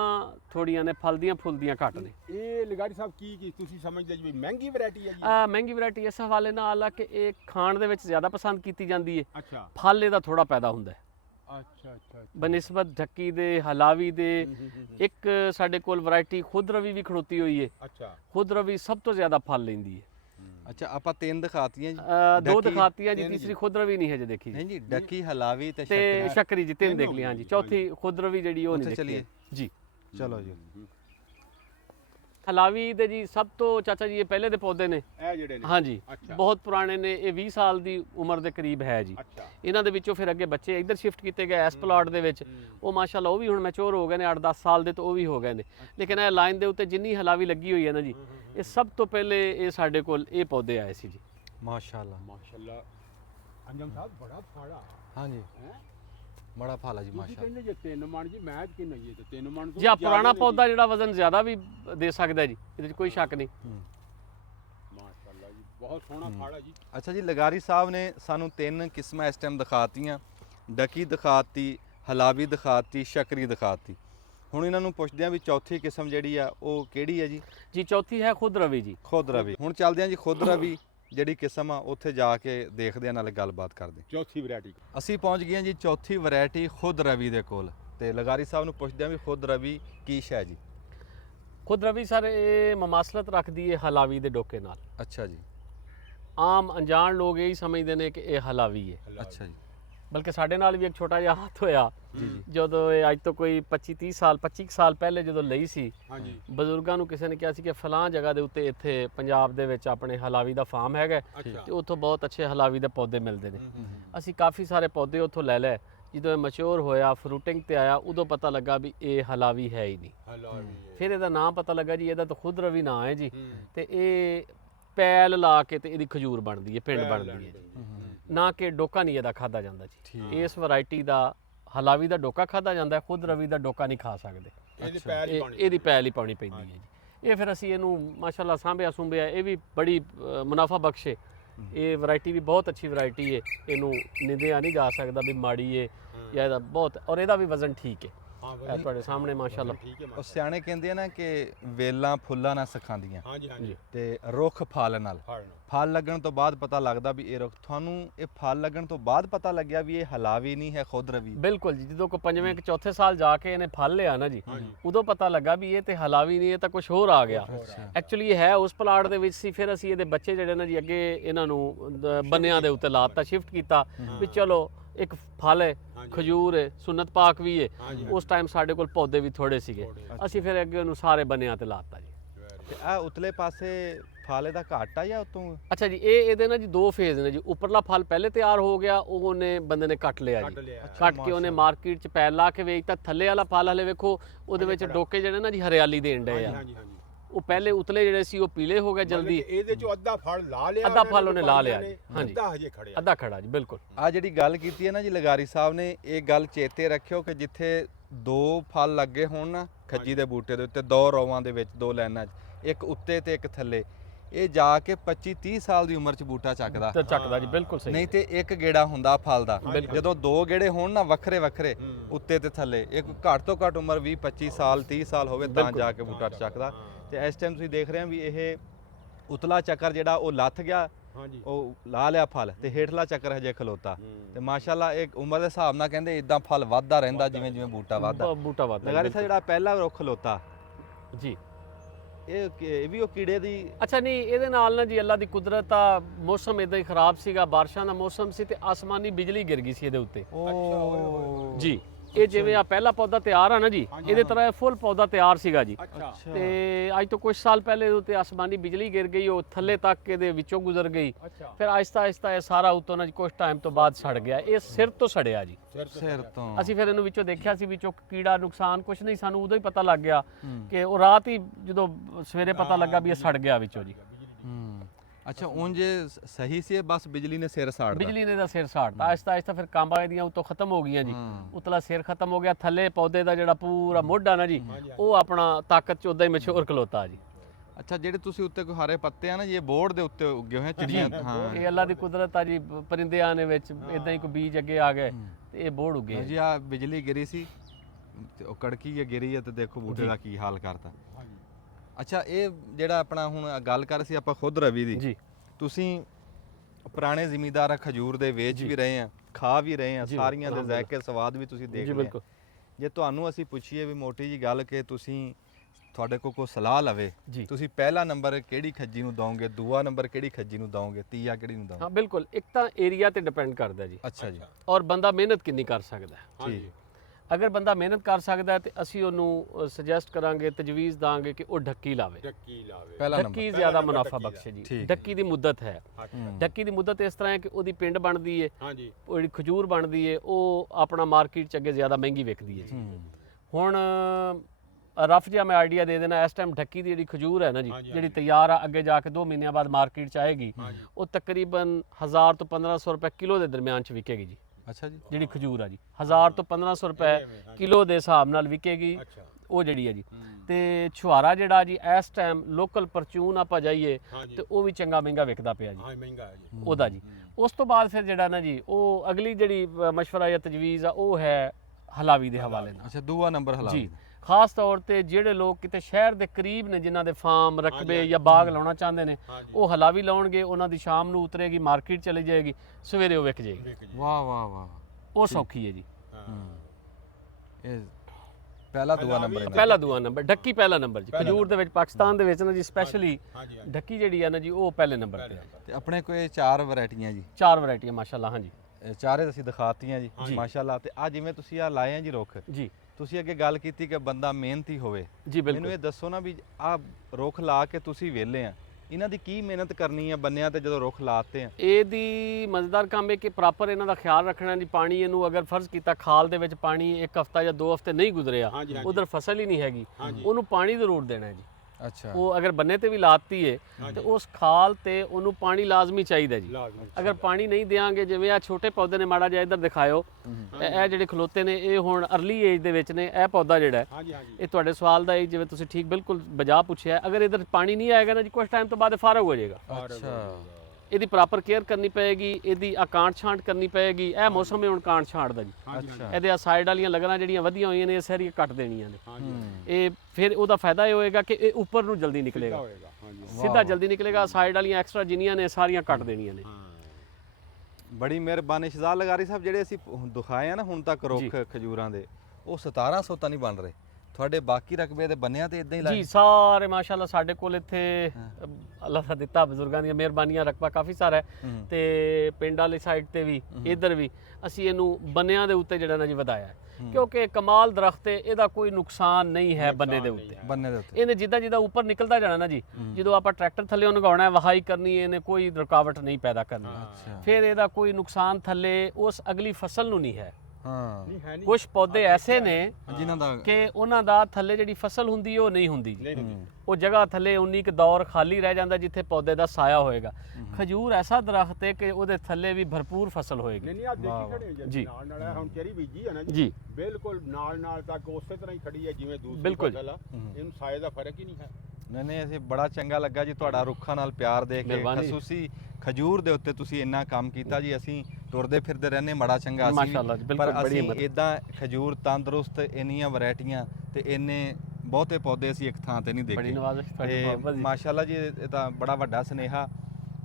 ਥੋੜੀਆਂ ਨੇ, ਫਲਦੀਆਂ ਫੁੱਲਦੀਆਂ ਘੱਟ ਨੇ। ਇਹ ਲਗਾੜੀ ਸਾਹਿਬ ਕੀ ਤੁਸੀਂ ਸਮਝਦੇ ਜੀ ਵੀ ਮਹਿੰਗੀ ਵੈਰਾਈਟੀ ਹੈ ਜੀ? ਮਹਿੰਗੀ ਵੈਰਾਈਟੀ ਇਸ ਹਵਾਲੇ ਨਾਲ ਆ ਕਿ ਇਹ ਖਾਣ ਦੇ ਵਿੱਚ ਜ਼ਿਆਦਾ ਪਸੰਦ ਕੀਤੀ ਜਾਂਦੀ ਹੈ। ਅੱਛਾ ਫਲ ਇਹਦਾ ਥੋੜਾ ਪੈਦਾ ਹੁੰਦਾ ਹੈ ਅੱਛਾ ਅੱਛਾ। ਬਨਿਸਬਤ ਢੱਕੀ ਦੇ, ਹਲਾਵੀ ਦੇ। ਇੱਕ ਸਾਡੇ ਕੋਲ ਵੈਰਾਈਟੀ ਖੁਦ ਰਵੀ ਵੀ ਖੜੋਤੀ ਹੋਈ ਹੈ। ਅੱਛਾ। ਖੁਦ ਰਵੀ ਸਭ ਤੋਂ ਜ਼ਿਆਦਾ ਫਲ ਲੈਂਦੀ ਹੈ। ਅੱਛਾ, ਆਪਾਂ 3 ਦਿਖਾਤੀਆਂ ਜੀ। ਦੋ ਦਿਖਾਤੀਆਂ ਜੀ, ਤੀਸਰੀ ਖੁਦ ਰਵੀ ਨਹੀਂ ਹਜੇ ਦੇਖੀ ਨਹੀਂ ਜੀ, ਡੱਕੀ, ਹਲਾਵੀ ਤੇ ਤੇ ਸ਼ੱਕਰੀ। ਸ਼ੱਕਰੀ ਜੀ, 3 ਦੇਖ ਲਈ। ਹਾਂਜੀ, ਚੌਥੀ ਖੁਦ ਰਵੀ ਜਿਹੜੀ ਉਹ ਨਹੀਂ ਉੱਥੇ ਦੇਖੀ ਚੱਲੀਏ। ਜੀ। ਚਲੋ ਜੀ। ਹਲਾਵੀ ਦੇ ਜੀ ਸਭ ਤੋਂ ਚਾਚਾ ਜੀ ਇਹ ਪਹਿਲੇ ਦੇ ਪੌਦੇ ਨੇ। ਇਹ ਜਿਹੜੇ ਨੇ? ਹਾਂਜੀ, ਅੱਛਾ। ਬਹੁਤ ਪੁਰਾਣੇ ਨੇ। ਇਹ 20 ਸਾਲ ਦੀ ਉਮਰ ਦੇ ਕਰੀਬ ਹੈ ਜੀ। ਅੱਛਾ। ਇਹਨਾਂ ਦੇ ਵਿੱਚੋਂ ਫਿਰ ਅੱਗੇ ਬੱਚੇ ਇੱਧਰ ਸ਼ਿਫਟ ਕੀਤੇ ਗਏ ਇਸ ਪਲਾਟ ਦੇ ਵਿੱਚ। ਉਹ ਮਾਸ਼ਾਅੱਲਾ ਉਹ ਵੀ ਹੁਣ ਮੈਚੁਰ ਹੋ ਗਏ ਨੇ, 8-10 ਸਾਲ ਦੇ ਤਾਂ ਉਹ ਵੀ ਹੋ ਗਏ ਨੇ। ਲੇਕਿਨ ਇਹ ਲਾਈਨ ਦੇ ਉੱਤੇ ਜਿੰਨੀ ਹਲਾਵੀ ਲੱਗੀ ਹੋਈ ਹੈ ਨਾ ਜੀ, ਇਹ ਸਭ ਤੋਂ ਪਹਿਲੇ ਇਹ ਸਾਡੇ ਕੋਲ ਇਹ ਪੌਦੇ ਆਏ ਸੀ ਜੀ। ਮਾਸ਼ਾਅੱਲਾ ਮਾਸ਼ਾਅੱਲਾ। ਅੰਜਮ ਸਾਹਿਬ ਬੜਾ ਫਾੜਾ ਹਾਂਜੀ, ਹੈ। ਬੜਾ ਫਾਲਾ ਜੀ ਤੁਸੀਂ ਮਾਸ਼ਾਅੱਲਾ। ਕਹਿੰਦੇ ਜੇ 3 ਮਣ ਜੀ, ਮੈਂ ਕਿ ਨਹੀਂ ਇਹ ਤੇ 3 ਮਣ ਤੋਂ ਜੀ ਆ ਜ਼ਿਆਦਾ ਪੁਰਾਣਾ ਨੇ ਜੀ। ਪੌਦਾ ਜਿਹੜਾ ਵਜ਼ਨ ਜ਼ਿਆਦਾ ਵੀ ਦੇ ਸਕਦਾ ਜੀ, ਇਹਦੇ 'ਚ ਕੋਈ ਸ਼ੱਕ ਨਹੀਂ। ਮਾਸ਼ਾਅੱਲਾ ਜੀ, ਬਹੁਤ ਸੋਹਣਾ ਫਾੜਾ ਜੀ। ਅੱਛਾ ਜੀ, ਲਗਾਰੀ ਸਾਹਿਬ ਨੇ ਸਾਨੂੰ 3 ਕਿਸਮਾਂ ਇਸ ਟਾਈਮ ਦਿਖਾਤੀਆਂ। ਡੱਕੀ ਦਿਖਾਤੀ, ਹਲਾਵੀ ਦਿਖਾਤੀ, ਸ਼ੱਕਰੀ ਦਿਖਾਤੀ। ਹੁਣ ਇਹਨਾਂ ਨੂੰ ਪੁੱਛਦੇ ਆ ਵੀ ਚੌਥੀ ਕਿਸਮ ਜਿਹੜੀ ਆ ਉਹ ਕਿਹੜੀ ਹੈ ਜੀ? ਜੀ ਚੌਥੀ ਹੈ ਖੁਦ ਰਵੀ ਜੀ। ਖੁਦ ਰਵੀ। ਹੁਣ ਚੱਲਦੇ ਆ ਜੀ ਖੁਦ ਰਵੀ ਜਿਹੜੀ ਕਿਸਮ ਆ ਉੱਥੇ ਜਾ ਕੇ ਦੇਖਦੇ ਆ, ਨਾਲੇ ਗੱਲਬਾਤ ਕਰਦੇ। ਚੌਥੀ ਵੈਰਾਈਟੀ। ਅਸੀਂ ਪਹੁੰਚ ਗਏ ਹਾਂ ਜੀ ਚੌਥੀ ਵੈਰਾਈਟੀ ਖੁਦ ਰਵੀ ਦੇ ਕੋਲ, ਤੇ ਲਗਾਰੀ ਸਾਹਿਬ ਨੂੰ ਪੁੱਛਦੇ ਆ ਵੀ ਖੁਦ ਰਵੀ ਕੀ ਸ਼ੈ ਜੀ? ਖੁਦ ਰਵੀ ਸਰ ਇਹ ਮਮਾਸਲਤ ਰੱਖਦੀ ਹੈ ਹਲਾਵੀ ਦੇ ਡੋਕੇ ਨਾਲ। ਅੱਛਾ ਜੀ। ਆਮ ਅਣਜਾਣ ਲੋਕ ਇਹੀ ਸਮਝਦੇ ਨੇ ਕਿ ਇਹ ਹਲਾਵੀ ਹੈ। ਅੱਛਾ ਜੀ। ਬਲਕਿ ਸਾਡੇ ਨਾਲ ਵੀ ਇੱਕ ਛੋਟਾ ਜਿਹਾ ਹੱਥ ਹੋਇਆ ਜਦੋਂ ਇਹ ਅੱਜ ਤੋਂ ਕੋਈ 25 ਸਾਲ ਪਹਿਲੇ ਜਦੋਂ ਲਈ ਸੀ। ਹਾਂਜੀ। ਬਜ਼ੁਰਗਾਂ ਨੂੰ ਕਿਸੇ ਨੇ ਕਿਹਾ ਸੀ ਕਿ ਫਲਾਂ ਜਗ੍ਹਾ ਦੇ ਉੱਤੇ ਇੱਥੇ ਪੰਜਾਬ ਦੇ ਵਿੱਚ ਆਪਣੇ ਹਲਾਵੀ ਦਾ ਫਾਰਮ ਹੈਗਾ ਤੇ ਉੱਥੋਂ ਬਹੁਤ ਅੱਛੇ ਹਲਾਵੀ ਦੇ ਪੌਦੇ ਮਿਲਦੇ ਨੇ। ਅਸੀਂ ਕਾਫੀ ਸਾਰੇ ਪੌਦੇ ਉੱਥੋਂ ਲੈ ਲਏ। ਜਦੋਂ ਇਹ ਮੈਚੁਰ ਹੋਇਆ, ਫਰੂਟਿੰਗ ਤੇ ਆਇਆ, ਉਦੋਂ ਪਤਾ ਲੱਗਾ ਵੀ ਇਹ ਹਲਾਵੀ ਹੈ ਹੀ ਨਹੀਂ। ਫਿਰ ਇਹਦਾ ਨਾਮ ਪਤਾ ਲੱਗਾ ਜੀ, ਇਹਦਾ ਤਾਂ ਖੁਦ ਰਵੀ ਨਾਂ ਹੈ ਜੀ। ਤੇ ਇਹ ਪੈਲ ਲਾ ਕੇ ਤੇ ਇਹਦੀ ਖਜੂਰ ਬਣਦੀ ਹੈ, ਪਿੰਡ ਬਣਦੀ ਹੈ ਜੀ, ਨਾ ਕਿ ਡੋਕਾ ਨਹੀਂ ਇਹਦਾ ਖਾਦਾ ਜਾਂਦਾ ਜੀ। ਇਸ ਵੈਰਾਈਟੀ ਦਾ ਹਲਾਵੀ ਦਾ ਡੋਕਾ ਖਾਦਾ ਜਾਂਦਾ ਹੈ, ਖੁਦ ਰਵੀ ਦਾ ਡੋਕਾ ਨਹੀਂ ਖਾ ਸਕਦੇ। ਇਹਦੀ ਪੈਲ ਹੀ ਪਾਣੀ। ਇਹਦੀ ਪੈਲ ਹੀ ਪਾਉਣੀ ਪੈਂਦੀ ਹੈ ਜੀ। ਇਹ ਫਿਰ ਅਸੀਂ ਇਹਨੂੰ ਮਾਸ਼ਾਅੱਲਾ ਸਾਂਭਿਆ ਸੁੰਭਿਆ, ਇਹ ਵੀ ਬੜੀ ਮੁਨਾਫਾ ਬਖਸ਼ ਹੈ। ਇਹ ਵੈਰਾਈਟੀ ਵੀ ਬਹੁਤ ਅੱਛੀ ਵੈਰਾਈਟੀ ਹੈ, ਇਹਨੂੰ ਨਿੰਦਿਆ ਨਹੀਂ ਜਾ ਸਕਦਾ ਵੀ ਮਾੜੀ ਹੈ ਜਾਂ ਇਹਦਾ ਬਹੁਤ, ਔਰ ਇਹਦਾ ਵੀ ਵਜ਼ਨ ਠੀਕ ਹੈ। ਇਹ ਤੁਹਾਡੇ ਸਾਹਮਣੇ ਮਾਸ਼ਾਅੱਲਾ। ਠੀਕ ਹੈ ਉਹ ਸਿਆਣੇ ਕਹਿੰਦੇ ਆ ਨਾ ਕਿ ਵੇਲਾਂ ਫੁੱਲਾਂ ਨਾਲ ਸਿਖਾਉਂਦੀਆਂ, ਹਾਂਜੀ ਹਾਂਜੀ ਤੇ ਰੁੱਖ ਫਲ ਨਾਲ। ਫਲ ਲੱਗਣ ਤੋਂ ਬਾਅਦ ਪਤਾ ਲੱਗਦਾ ਵੀ ਇਹ ਰੁੱਖ, ਤੁਹਾਨੂੰ ਇਹ ਫਲ ਲੱਗਣ ਤੋਂ ਬਾਅਦ ਪਤਾ ਲੱਗਿਆ ਵੀ ਇਹ ਹਲਾਵੀ ਨਹੀਂ ਹੈ, ਖੁਦ ਰਵੀ। ਬਿਲਕੁਲ ਜੀ, ਜਦੋਂ ਕੋ ਪੰਜਵੇਂ ਕਿ ਚੌਥੇ ਸਾਲ ਜਾ ਕੇ ਇਹਨੇ ਫਲ ਲਿਆ ਨਾ ਜੀ, ਉਦੋਂ ਪਤਾ ਲੱਗਾ ਵੀ ਇਹ ਤੇ ਹਲਾਵੀ ਨਹੀਂ, ਇਹ ਤਾਂ ਕੁਝ ਹੋਰ ਆ ਗਿਆ। ਐਕਚੁਅਲੀ ਇਹ ਹੈ ਉਸ ਪਲਾਟ ਦੇ ਵਿੱਚ ਸੀ, ਫਿਰ ਅਸੀਂ ਇਹਦੇ ਬੱਚੇ ਜਿਹੜੇ ਨਾ ਜੀ ਅੱਗੇ ਇਹਨਾਂ ਨੂੰ ਬੰਨਿਆਂ ਦੇ ਉੱਤੇ ਲਾਤਾ, ਸ਼ਿਫਟ ਕੀਤਾ ਵੀ ਚਲੋ ਇੱਕ ਫਲ ਹੈ, ਖਜੂਰ ਹੈ, ਸੁਨਤ ਪਾਕ ਵੀ ਹੈ। ਉਸ ਟਾਈਮ ਸਾਡੇ ਕੋਲ ਪੌਦੇ ਵੀ ਥੋੜੇ ਸੀਗੇ, ਅਸੀਂ ਫਿਰ ਅੱਗੇ ਉਹਨੂੰ ਸਾਰੇ ਬੰਨਿਆਂ ਤੇ ਲਾਤਾ ਜੀ। ਤੇ ਆ ਉਤਲੇ ਪਾਸੇ ਫਲ ਇਹਦਾ ਘੱਟ ਆ ਜਾਂ ਉਤੋਂ? ਅੱਛਾ ਜੀ, ਇਹਦੇ ਨਾ ਜੀ ਦੋ ਫੇਜ਼ ਨੇ ਜੀ। ਉੱਪਰਲਾ ਫਲ ਪਹਿਲੇ ਤਿਆਰ ਹੋ ਗਿਆ, ਉਹ ਉਹਨੇ ਬੰਦੇ ਨੇ ਕੱਟ ਲਿਆ ਜੀ, ਕੱਟ ਕੇ ਉਹਨੇ ਮਾਰਕੀਟ 'ਚ ਪੈਰ ਲਾ ਕੇ ਵੇਚਤਾ। ਥੱਲੇ ਵਾਲਾ ਫਲ ਹਲੇ ਵੇਖੋ ਉਹਦੇ ਵਿੱਚ ਡੋਕੇ ਜਿਹੜੇ ਨਾ ਜੀ ਹਰਿਆਲੀ ਦੇਣ ਡਏ ਆ, ਉਹ ਪਹਿਲੇ ਉਤਲੇ ਜਿਹੜੇ ਸੀ ਉਹ ਪੀਲੇ ਹੋ ਗਏ ਜਲਦੀ। ਇਹਦੇ ਚੋਂ ਅੱਧਾ ਫਲ ਲਾ ਲਿਆ, ਅੱਧਾ ਫਲ ਉਹਨੇ ਲਾ ਲਿਆ ਜੀ। ਹਾਂਜੀ, ਅੱਧਾ ਹਜੇ ਖੜਿਆ, ਅੱਧਾ ਖੜਾ ਜੀ, ਬਿਲਕੁਲ। ਆ ਜਿਹੜੀ ਗੱਲ ਕੀਤੀ ਹੈ ਨਾ ਜੀ ਲਗਾਰੀ ਸਾਹਿਬ ਨੇ, ਇਹ ਗੱਲ ਚੇਤੇ ਰੱਖਿਓ ਕਿ ਜਿੱਥੇ 2 ਫਲ ਲੱਗੇ ਹੋਣ ਨਾ ਖੱਜੀ ਦੇ ਬੂਟੇ ਦੇ ਉੱਤੇ, 2 ਰੋਵਾਂ ਦੇ ਵਿੱਚ 2 ਲਾਈਨਾਂ 'ਚ, ਇੱਕ ਉੱਤੇ ਤੇ ਇੱਕ ਥੱਲੇ, ਇਹ ਜਾ ਕੇ 25-30 ਸਾਲ ਦੀ ਉਮਰ 'ਚ ਬੂਟਾ ਚੱਕਦਾ ਤੇ ਚੱਕਦਾ ਜੀ, ਬਿਲਕੁਲ ਸਹੀ। ਨਹੀਂ ਤੇ ਇੱਕ ਗੇੜਾ ਹੁੰਦਾ ਫਲ ਦਾ। ਜਦੋਂ 2 ਗੇੜੇ ਹੋਣ ਨਾ ਵੱਖਰੇ ਵੱਖਰੇ ਉੱਤੇ ਤੇ ਥੱਲੇ, ਇੱਕ ਘੱਟ ਤੋਂ ਘੱਟ ਉਮਰ 20-25 ਸਾਲ 30 ਸਾਲ ਹੋਵੇ ਤਾਂ ਜਾ ਕੇ ਬੂਟਾ ਚੱਕਦਾ। ਤੇ ਇਸ ਟਾਈਮ ਤੁਸੀਂ ਦੇਖ ਰਹੇ ਹੋ ਵੀ ਇਹ ਉਤਲਾ ਚੱਕਰ ਜਿਹੜਾ ਉਹ ਲੱਥ ਗਿਆ, ਉਹ ਲਾ ਲਿਆ ਫਲ, ਤੇ ਹੇਠਲਾ ਚੱਕਰ ਹਜੇ ਖਲੋਤਾ। ਤੇ ਮਾਸ਼ਾਅੱਲਾ ਇੱਕ ਉਮਰ ਦੇ ਹਿਸਾਬ ਨਾਲ ਕਹਿੰਦੇ ਇਦਾਂ ਫਲ ਵੱਧਦਾ ਰਹਿੰਦਾ ਜਿਵੇਂ ਜਿਵੇਂ ਬੂਟਾ ਵੱਧਦਾ। ਬੂਟਾ ਵੱਧਦਾ ਲਗਾਰੀ ਸਾਹਿਬ ਜਿਹੜਾ ਪਹਿਲਾ ਰੁੱਖ ਖਲੋਤਾ ਜੀ, ਇਹ ਵੀ ਉਹ ਕੀੜੇ ਦੀ? ਅੱਛਾ ਨਹੀਂ, ਇਹਦੇ ਨਾਲ ਨਾ ਜੀ ਅੱਲਾ ਦੀ ਕੁਦਰਤ ਆ, ਮੌਸਮ ਇਦਾਂ ਹੀ ਖਰਾਬ ਸੀਗਾ, ਬਾਰਿਸ਼ਾਂ ਦਾ ਮੌਸਮ ਸੀ ਤੇ ਆਸਮਾਨੀ ਬਿਜਲੀ ਗਿਰ ਗਈ ਸੀ ਇਹਦੇ ਉੱਤੇ ਜੀ। ਇਹ ਜਿਵੇਂ ਆ ਪਹਿਲਾ ਪੌਦਾ ਤਿਆਰ ਆ ਨਾ ਜੀ, ਇਹਦੇ ਤਰ੍ਹਾਂ ਫੁੱਲ ਪੌਦਾ ਤਿਆਰ ਸੀਗਾ ਜੀ। ਤੇ ਅੱਜ ਤੋਂ ਕੁਝ ਸਾਲ ਪਹਿਲੇ ਇਹਦੇ ਉੱਤੇ ਆਸਮਾਨੀ ਬਿਜਲੀ ਗਿਰ ਗਈ, ਉਹ ਥੱਲੇ ਤੱਕ ਇਹਦੇ ਵਿੱਚੋਂ ਗੁਜ਼ਰ ਗਈ। ਫਿਰ ਆਹਿਸਤਾ ਆਹਿਸਤਾ ਇਹ ਸਾਰਾ ਉੱਤੋਂ ਨਾ ਜੀ ਕੁਝ ਟਾਈਮ ਤੋਂ ਬਾਅਦ ਸੜ ਗਿਆ। ਇਹ ਸਿਰ ਤੋਂ ਸੜਿਆ ਜੀ, ਸਿਰ ਤੋਂ। ਅਸੀਂ ਫਿਰ ਇਹਨੂੰ ਵਿੱਚੋਂ ਦੇਖਿਆ ਸੀ, ਵਿੱਚੋਂ ਕੀੜਾ ਨੁਕਸਾਨ ਕੁਝ ਨਹੀਂ, ਸਾਨੂੰ ਉਦੋਂ ਹੀ ਪਤਾ ਲੱਗ ਗਿਆ ਕਿ ਉਹ ਰਾਤ ਹੀ ਜਦੋਂ ਸਵੇਰੇ ਪਤਾ ਲੱਗਾ ਵੀ ਇਹ ਸੜ ਗਿਆ ਵਿੱਚੋਂ ਜੀ। ਅੱਛਾ, ਉਂਝ ਸਹੀ ਸੀ, ਬਸ ਬਿਜਲੀ ਨੇ ਸਿਰ ਸਾੜਦਾ? ਬਿਜਲੀ ਨੇ ਦਾ ਸਿਰ ਸਾੜਤਾ। ਆਹਿਸਤਾ ਆਹਿਸਤਾ ਫਿਰ ਕਾਂਬਾਂ ਇਹਦੀਆਂ ਉਤੋਂ ਖਤਮ ਹੋ ਗਈਆਂ ਜੀ, ਉਤਲਾ ਸਿਰ ਖਤਮ ਹੋ ਗਿਆ। ਥੱਲੇ ਪੌਦੇ ਦਾ ਜਿਹੜਾ ਪੂਰਾ ਮੋਢਾ ਨਾ ਜੀ, ਉਹ ਆਪਣਾ ਤਾਕਤ 'ਚ ਉਦਾਂ ਹੀ ਮਸ਼ਹੂਰ ਖਲੋਤਾ ਜੀ। ਅੱਛਾ, ਜਿਹੜੇ ਤੁਸੀਂ ਉੱਤੇ ਕੋਈ ਹਰੇ ਪੱਤੇ ਆ ਨਾ ਜੀ, ਇਹ ਬੋਰਡ ਦੇ ਉੱਤੇ ਉੱਗੇ ਹੋਏ ਚਿੜੀਆਂ? ਹਾਂ, ਇਹ ਅੱਲਾ ਦੀ ਕੁਦਰਤ ਆ ਜੀ, ਪਰਿੰਦਿਆਂ ਦੇ ਵਿੱਚ ਇਦਾਂ ਹੀ ਕੋਈ ਬੀਜ ਅੱਗੇ ਆ ਗਏ ਤੇ ਇਹ ਬੋਰਡ ਉੱਗੇ ਜੀ। ਆ ਬਿਜਲੀ ਗਿਰੀ ਸੀ ਤੇ ਉਹ ਕੜਕੀ ਹੈ, ਗਿਰੀ ਹੈ, ਤੇ ਦੇਖੋ ਬੂਟੇ ਦਾ ਕੀ ਹਾਲ ਕਰਤਾ। ਅੱਛਾ, ਇਹ ਜਿਹੜਾ ਆਪਣਾ ਹੁਣ ਗੱਲ ਕਰ ਸੀ ਆਪਾਂ ਖੁਦ ਰਵੀ ਦੀ ਜੀ, ਤੁਸੀਂ ਪੁਰਾਣੇ ਜ਼ਿਮੀਂਦਾਰ ਖਜੂਰ ਦੇ ਵੇਚ ਵੀ ਰਹੇ ਆ, ਖਾ ਵੀ ਰਹੇ ਆ, ਸਾਰੀਆਂ ਦੇ ਜ਼ਾਇਕੇ ਸਵਾਦ ਵੀ ਤੁਸੀਂ ਦੇਖ ਲਏ। ਜੇ ਤੁਹਾਨੂੰ ਅਸੀਂ ਪੁੱਛੀਏ ਵੀ ਮੋਟੀ ਜੀ ਗੱਲ ਕਿ ਤੁਸੀਂ ਤੁਹਾਡੇ ਕੋਲ ਕੋਈ ਸਲਾਹ ਲਵੇ, ਤੁਸੀਂ ਪਹਿਲਾ ਨੰਬਰ ਕਿਹੜੀ ਖੱਜੀ ਨੂੰ ਦੋਗੇ, ਦੂਆ ਨੰਬਰ ਕਿਹੜੀ ਖੱਜੀ ਨੂੰ ਦੋਗੇ, ਤੀਆ ਕਿਹੜੀ ਨੂੰ ਦੋਗੇ? ਹਾਂ ਬਿਲਕੁਲ, ਇੱਕ ਤਾਂ ਏਰੀਆ ਤੇ ਡਿਪੈਂਡ ਕਰਦਾ ਜੀ। ਅੱਛਾ ਜੀ। ਔਰ ਬੰਦਾ ਮਿਹਨਤ ਕਿੰਨੀ ਕਰ ਸਕਦਾ ਹੈ। ਠੀਕ। ਅਗਰ ਬੰਦਾ ਮਿਹਨਤ ਕਰ ਸਕਦਾ ਹੈ ਤੇ ਅਸੀਂ ਉਹਨੂੰ ਸੁਜੈਸਟ ਕਰਾਂਗੇ, ਤਜਵੀਜ਼ ਦਾਂਗੇ ਕਿ ਉਹ ਢੱਕੀ ਲਾਵੇ। ਪਹਿਲਾ ਨੰਬਰ ਢੱਕੀ ਜ਼ਿਆਦਾ ਮੁਨਾਫਾ ਬਖਸ਼ੇ ਜੀ। ਢੱਕੀ ਦੀ ਮੁੱਦਤ ਹੈ, ਢੱਕੀ ਦੀ ਮੁੱਦਤ ਇਸ ਤਰ੍ਹਾਂ ਹੈ ਕਿ ਉਹਦੀ ਪਿੰਡ ਬਣਦੀ ਹੈ, ਉਹ ਜਿਹੜੀ ਖਜੂਰ ਬਣਦੀ ਹੈ ਉਹ ਆਪਣਾ ਮਾਰਕੀਟ 'ਚ ਅੱਗੇ ਜ਼ਿਆਦਾ ਮਹਿੰਗੀ ਵਿਕਦੀ ਹੈ ਜੀ। ਹੁਣ ਰਫ ਜਿਹਾ ਮੈਂ ਆਈਡੀਆ ਦੇ ਦੇਣਾ, ਇਸ ਟਾਈਮ ਢੱਕੀ ਦੀ ਜਿਹੜੀ ਖਜੂਰ ਹੈ ਨਾ ਜੀ, ਜਿਹੜੀ ਤਿਆਰ ਆ, ਅੱਗੇ ਜਾ ਕੇ 2 ਮਹੀਨਿਆਂ ਬਾਅਦ ਮਾਰਕੀਟ 'ਚ ਆਏਗੀ, ਉਹ ਤਕਰੀਬਨ 1000 ਤੋਂ 1500 ਰੁਪਏ ਕਿਲੋ ਦੇ ਦਰਮਿਆਨ 'ਚ ਵਿਕੇਗੀ ਜੀ। ਅੱਛਾ ਜੀ। ਜਿਹੜੀ ਖਜੂਰ ਆ ਜੀ 1000 ਤੋਂ 1500 ਰੁਪਏ ਕਿਲੋ ਦੇ ਹਿਸਾਬ ਨਾਲ ਵਿਕੇਗੀ ਉਹ ਜਿਹੜੀ ਹੈ ਜੀ। ਤੇ ਛੁਹਾਰਾ ਜਿਹੜਾ ਜੀ ਇਸ ਟਾਈਮ ਲੋਕਲ ਪਰਚੂਨ ਆਪਾਂ ਜਾਈਏ ਤੇ ਉਹ ਵੀ ਚੰਗਾ ਮਹਿੰਗਾ ਵਿਕਦਾ ਪਿਆ ਜੀ ਉਹਦਾ ਜੀ। ਉਸ ਤੋਂ ਬਾਅਦ ਫਿਰ ਜਿਹੜਾ ਨਾ ਜੀ ਉਹ ਅਗਲੀ ਜਿਹੜੀ ਮਸ਼ਵਰਾ ਜਾਂ ਤਜਵੀਜ਼ ਆ ਉਹ ਹੈ ਹਲਾਵੀ ਦੇ ਹਵਾਲੇ ਨਾਲ। ਅੱਛਾ, ਦੂਆ ਨੰਬਰ ਹਲਾਵੀ ਜੀ। ਖਾਸ ਤੌਰ ਤੇ ਜਿਹੜੇ ਲੋਕ ਕਿਤੇ ਸ਼ਹਿਰ ਦੇ ਕਰੀਬ ਨੇ, ਜਿਨ੍ਹਾਂ ਦੇ ਫਾਰਮ ਰਕਬੇ ਜਾਂ ਬਾਗ ਲਾਉਣਾ ਚਾਹੁੰਦੇ ਨੇ, ਉਹ ਹਲਾਵੀ ਲਾਉਣਗੇ, ਉਹਨਾਂ ਦੀ ਸ਼ਾਮ ਨੂੰ ਉਤਰੇਗੀ, ਮਾਰਕੀਟ ਚਲੀ ਜਾਏਗੀ, ਸਵੇਰੇ ਉਹ ਵਿਕ ਜਾਏਗੀ। ਵਾਹ ਵਾਹ ਵਾਹ, ਉਹ ਸੌਖੀ ਹੈ ਜੀ। ਇਹ ਪਹਿਲਾ ਦੂਆ ਨੰਬਰ? ਪਹਿਲਾ ਦੂਆ ਨੰਬਰ ਢੱਕੀ ਪਹਿਲਾ ਨੰਬਰ ਜੀ। ਖਜੂਰ ਦੇ ਵਿੱਚ ਪਾਕਿਸਤਾਨ ਦੇ ਵਿੱਚ ਨਾ ਜੀ ਸਪੈਸ਼ਲੀ ਢੱਕੀ ਜਿਹੜੀ ਆ ਨਾ ਜੀ ਉਹ ਪਹਿਲੇ ਨੰਬਰ ਤੇ ਹੈ। ਤੇ ਆਪਣੇ ਕੋਲ 4 ਵੈਰਾਈਟੀਆਂ ਜੀ? 4 ਵੈਰਾਈਟੀਆਂ ਮਾਸ਼ਾਅੱਲਾ। ਹਾਂਜੀ, ਚਾਰੇ ਅਸੀਂ ਦਿਖਾਤੀਆਂ ਜੀ ਮਾਸ਼ਾਅੱਲਾ। ਤੇ ਆ ਜਿਵੇਂ ਤੁਸੀਂ ਆ ਲਾਏ ਆ ਜੀ ਰੁੱਖ ਜੀ, ਤੁਸੀਂ ਅੱਗੇ ਗੱਲ ਕੀਤੀ ਕਿ ਬੰਦਾ ਮਿਹਨਤੀ ਹੋਵੇ ਜੀ ਬਿਲਕੁਲ। ਮੈਨੂੰ ਇਹ ਦੱਸੋ ਨਾ ਵੀ ਆ ਰੁੱਖ ਲਾ ਕੇ ਤੁਸੀਂ ਵਿਹਲੇ ਆ, ਇਹਨਾਂ ਦੀ ਕੀ ਮਿਹਨਤ ਕਰਨੀ ਆ ਬੰਨਿਆਂ ਤੇ ਜਦੋਂ ਰੁੱਖ ਲਾਤੇ ਆ? ਇਹਦੀ ਮਜ਼ੇਦਾਰ ਕੰਮ ਹੈ ਕਿ ਪ੍ਰੋਪਰ ਇਹਨਾਂ ਦਾ ਖਿਆਲ ਰੱਖਣਾ ਜੀ। ਪਾਣੀ ਇਹਨੂੰ ਅਗਰ ਫਰਜ਼ ਕੀਤਾ ਖਾਲ ਦੇ ਵਿੱਚ ਪਾਣੀ 1 ਹਫ਼ਤਾ ਜਾਂ 2 ਹਫ਼ਤੇ ਨਹੀਂ ਗੁਜ਼ਰਿਆ, ਉਧਰ ਫਸਲ ਹੀ ਨਹੀਂ ਹੈਗੀ, ਉਹਨੂੰ ਪਾਣੀ ਜ਼ਰੂਰ ਦੇਣਾ ਹੈ ਜੀ। ਅੱਛਾ ਉਹ ਅਗਰ ਬੰਨੇ ਤੇ ਵੀ ਲਾਤੀ ਏ ਤੇ ਉਸ ਖਾਲ ਤੇ ਉਹਨੂੰ ਪਾਣੀ ਲਾਜ਼ਮੀ ਚਾਹੀਦਾ ਜੀ। ਲਾਜ਼ਮੀ। ਅਗਰ ਪਾਣੀ ਨਹੀਂ ਦਿਆਂਗੇ, ਜਿਵੇਂ ਆ ਛੋਟੇ ਪੌਦੇ ਨੇ, ਮਾੜਾ ਜਿਹਾ ਇੱਧਰ ਦਿਖਾਇਓ, ਇਹ ਜਿਹੜੇ ਖਲੋਤੇ ਨੇ ਇਹ ਹੁਣ ਅਰਲੀ ਏਜ ਦੇ ਵਿੱਚ ਨੇ। ਇਹ ਪੌਦਾ ਜਿਹੜਾ ਹੈ, ਹਾਂਜੀ ਹਾਂਜੀ ਇਹ ਤੁਹਾਡੇ ਸਵਾਲ ਦਾ ਹੀ, ਜਿਵੇਂ ਤੁਸੀਂ ਠੀਕ ਬਿਲਕੁਲ ਬਜਾ ਪੁੱਛਿਆ, ਅਗਰ ਇਧਰ ਪਾਣੀ ਨਹੀਂ ਆਏਗਾ ਨਾ ਜੀ, ਕੁਝ ਟਾਈਮ ਤੋਂ ਬਾਅਦ ਇਹ ਫਾਰਗ ਹੋ ਜਾਏਗਾ। ਅੱਛਾ ਇਹਦੀ ਪ੍ਰੋਪਰ ਕੇਅਰ ਕਰਨੀ ਪਏਗੀ, ਇਹਦੀ ਕਾਂਟ ਛਾਂਟ ਕਰਨੀ ਪਏਗੀ। ਇਹ ਮੌਸਮ ਹੈ ਹੁਣ ਕਾਂਟ ਛਾਂਟ ਦਾ ਜੀ। ਅੱਛਾ ਇਹਦੇ ਆ ਸਾਈਡ ਵਾਲੀਆਂ ਲਗਰਾਂ ਜਿਹੜੀਆਂ ਵਧੀਆਂ ਹੋਈਆਂ ਨੇ, ਇਹ ਸਾਰੀਆਂ ਕੱਟ ਦੇਣੀਆਂ ਨੇ। ਹਾਂਜੀ ਇਹ ਫਿਰ ਉਹਦਾ ਫਾਇਦਾ ਇਹ ਹੋਏਗਾ ਕਿ ਇਹ ਉੱਪਰ ਨੂੰ ਜਲਦੀ ਨਿਕਲੇਗਾ, ਹੋਏਗਾ। ਹਾਂਜੀ ਸਿੱਧਾ ਜਲਦੀ ਨਿਕਲੇਗਾ। ਸਾਈਡ ਵਾਲੀਆਂ ਐਕਸਟਰਾ ਜਿੰਨੀਆਂ ਨੇ ਸਾਰੀਆਂ ਕੱਟ ਦੇਣੀਆਂ ਨੇ। ਬੜੀ ਮਿਹਰਬਾਨੀ ਸ਼ਹਜ਼ਾਦ ਲਗਾਰੀ ਸਾਹਿਬ। ਜਿਹੜੇ ਅਸੀਂ ਦਿਖਾਏ ਆ ਨਾ ਹੁਣ ਤੱਕ ਰੁੱਖ ਖਜੂਰਾਂ ਦੇ, ਉਹ 1700 ਤਾਂ ਨਹੀਂ ਬਣ ਰਹੇ। ਤੁਹਾਡੇ ਬਾਕੀ ਰਕਬੇ ਦੇ ਬੰਨਿਆਂ ਤੇ ਇਦਾਂ ਹੀ ਜੀ ਸਾਰੇ ਮਾਸ਼ਾਅੱਲਾ ਸਾਡੇ ਕੋਲ ਇੱਥੇ ਅੱਲਾਹ ਦਾ ਦਿੱਤਾ ਬਜ਼ੁਰਗਾਂ ਦੀਆਂ ਮਿਹਰਬਾਨੀਆਂ, ਰਕਬਾ ਕਾਫੀ ਸਾਰਾ ਹੈ ਤੇ ਪਿੰਡ ਵਾਲੀ ਸਾਈਡ ਤੇ ਵੀ, ਇੱਧਰ ਵੀ ਅਸੀਂ ਇਹਨੂੰ ਬੰਨਿਆਂ ਦੇ ਉੱਤੇ ਜਿਹੜਾ ਨਾ ਜੀ ਵਧਾਇਆ ਹੈ, ਕਿਉਂਕਿ ਕਮਾਲ ਦਰਖਤ ਹੈ, ਇਹਦਾ ਕੋਈ ਨੁਕਸਾਨ ਨਹੀਂ ਹੈ ਬੰਨੇ ਦੇ ਉੱਤੇ। ਬੰਨੇ ਦੇ ਉੱਤੇ ਇਹਨੇ ਜਿੱਦਾਂ ਜਿੱਦਾਂ ਉੱਪਰ ਨਿਕਲਦਾ ਜਾਣਾ ਨਾ ਜੀ, ਜਦੋਂ ਆਪਾਂ ਟਰੈਕਟਰ ਥੱਲੇ ਲਗਾਉਣਾ ਹੈ, ਵਹਾਈ ਕਰਨੀ ਹੈ, ਇਹਨੇ ਕੋਈ ਰੁਕਾਵਟ ਨਹੀਂ ਪੈਦਾ ਕਰਨੀ। ਫਿਰ ਇਹਦਾ ਕੋਈ ਨੁਕਸਾਨ ਥੱਲੇ ਉਸ ਅਗਲੀ ਫਸਲ ਨੂੰ ਨਹੀਂ ਹੈ। ਹਾਂ ਨਹੀਂ ਹੈ ਨਹੀਂ ਕੁਝ ਪੌਦੇ ਐਸੇ ਨੇ ਜਿਨ੍ਹਾਂ ਦਾ ਕਿ ਉਹਨਾਂ ਦਾ ਥੱਲੇ ਜਿਹੜੀ ਫਸਲ ਹੁੰਦੀ ਉਹ ਨਹੀਂ ਹੁੰਦੀ ਜੀ। ਉਹ ਜਗ੍ਹਾ ਥੱਲੇ ਉਨੀ ਕੁ ਦੌਰ ਖਾਲੀ ਰਹਿ ਜਾਂਦਾ ਜਿੱਥੇ ਪੌਦੇ ਦਾ ਸਾਇਆ ਹੋਏਗਾ। ਖਜੂਰ ਐਸਾ ਦਰਖਤ ਹੈ ਕਿ ਉਹਦੇ ਥੱਲੇ ਵੀ ਭਰਪੂਰ ਫਸਲ ਹੋਏਗੀ। ਨਹੀਂ ਆ ਦੇਖੀ ਖੜੇ ਜੀ। ਜੀ ਨਾਲ ਨਾਲ ਇਹ ਹੁਣ ਚੈਰੀ ਬੀਜੀ ਹੈ ਨਾ ਜੀ ਬਿਲਕੁਲ ਨਾਲ ਨਾਲ ਤੱਕ ਉਸੇ ਤਰ੍ਹਾਂ ਹੀ ਖੜੀ ਹੈ ਜਿਵੇਂ ਦੂਸਰੀ ਬਿਲਕੁਲ। ਫਸਲ ਆ। ਇਹਨੂੰ ਸਾਏ ਦਾ ਫਰਕ ਹੀ ਨਹੀਂ ਹੈ। ਨਹੀਂ ਅਸੀਂ ਬੜਾ ਚੰਗਾ ਲੱਗਾ ਜੀ ਤੁਹਾਡਾ ਰੁੱਖਾਂ ਨਾਲ ਪਿਆਰ ਦੇਖ ਕੇ। ਮਿਹਰਬਾਨੀ। ਖਸੂਸੀ ਖਜੂਰ ਦੇ ਉੱਤੇ ਤੁਸੀਂ ਇੰਨਾ ਕੰਮ ਕੀਤਾ ਜੀ। ਅਸੀਂ ਤੁਰਦੇ ਫਿਰਦੇ ਰਹਿੰਦੇ, ਬੜਾ ਚੰਗਾ ਅਸੀਂ ਮਾਸ਼ਾਅੱਲਾ ਜੀ, ਬਿਲਕੁਲ ਪਰ ਬੜੀ ਅਸੀਂ ਹਿੰਮਤ। ਇਦਾਂ ਖਜੂਰ ਤੰਦਰੁਸਤ ਇੰਨੀਆਂ ਵੈਰਾਈਟੀਆਂ ਤੇ ਇੰਨੇ ਬਹੁਤੇ ਪੌਦੇ ਅਸੀਂ ਇੱਕ ਥਾਂ ਤੇ ਨਹੀਂ ਬੜੀ ਦੇਖੇ। ਨਵਾਜ਼ਿਸ਼ ਤੁਹਾਡੀ ਤੇ ਮੁਹੱਬਤ ਜੀ। ਮਾਸ਼ਾਅੱਲਾ ਜੀ ਇਹ ਤਾਂ ਬੜਾ ਵੱਡਾ ਸੁਨੇਹਾ।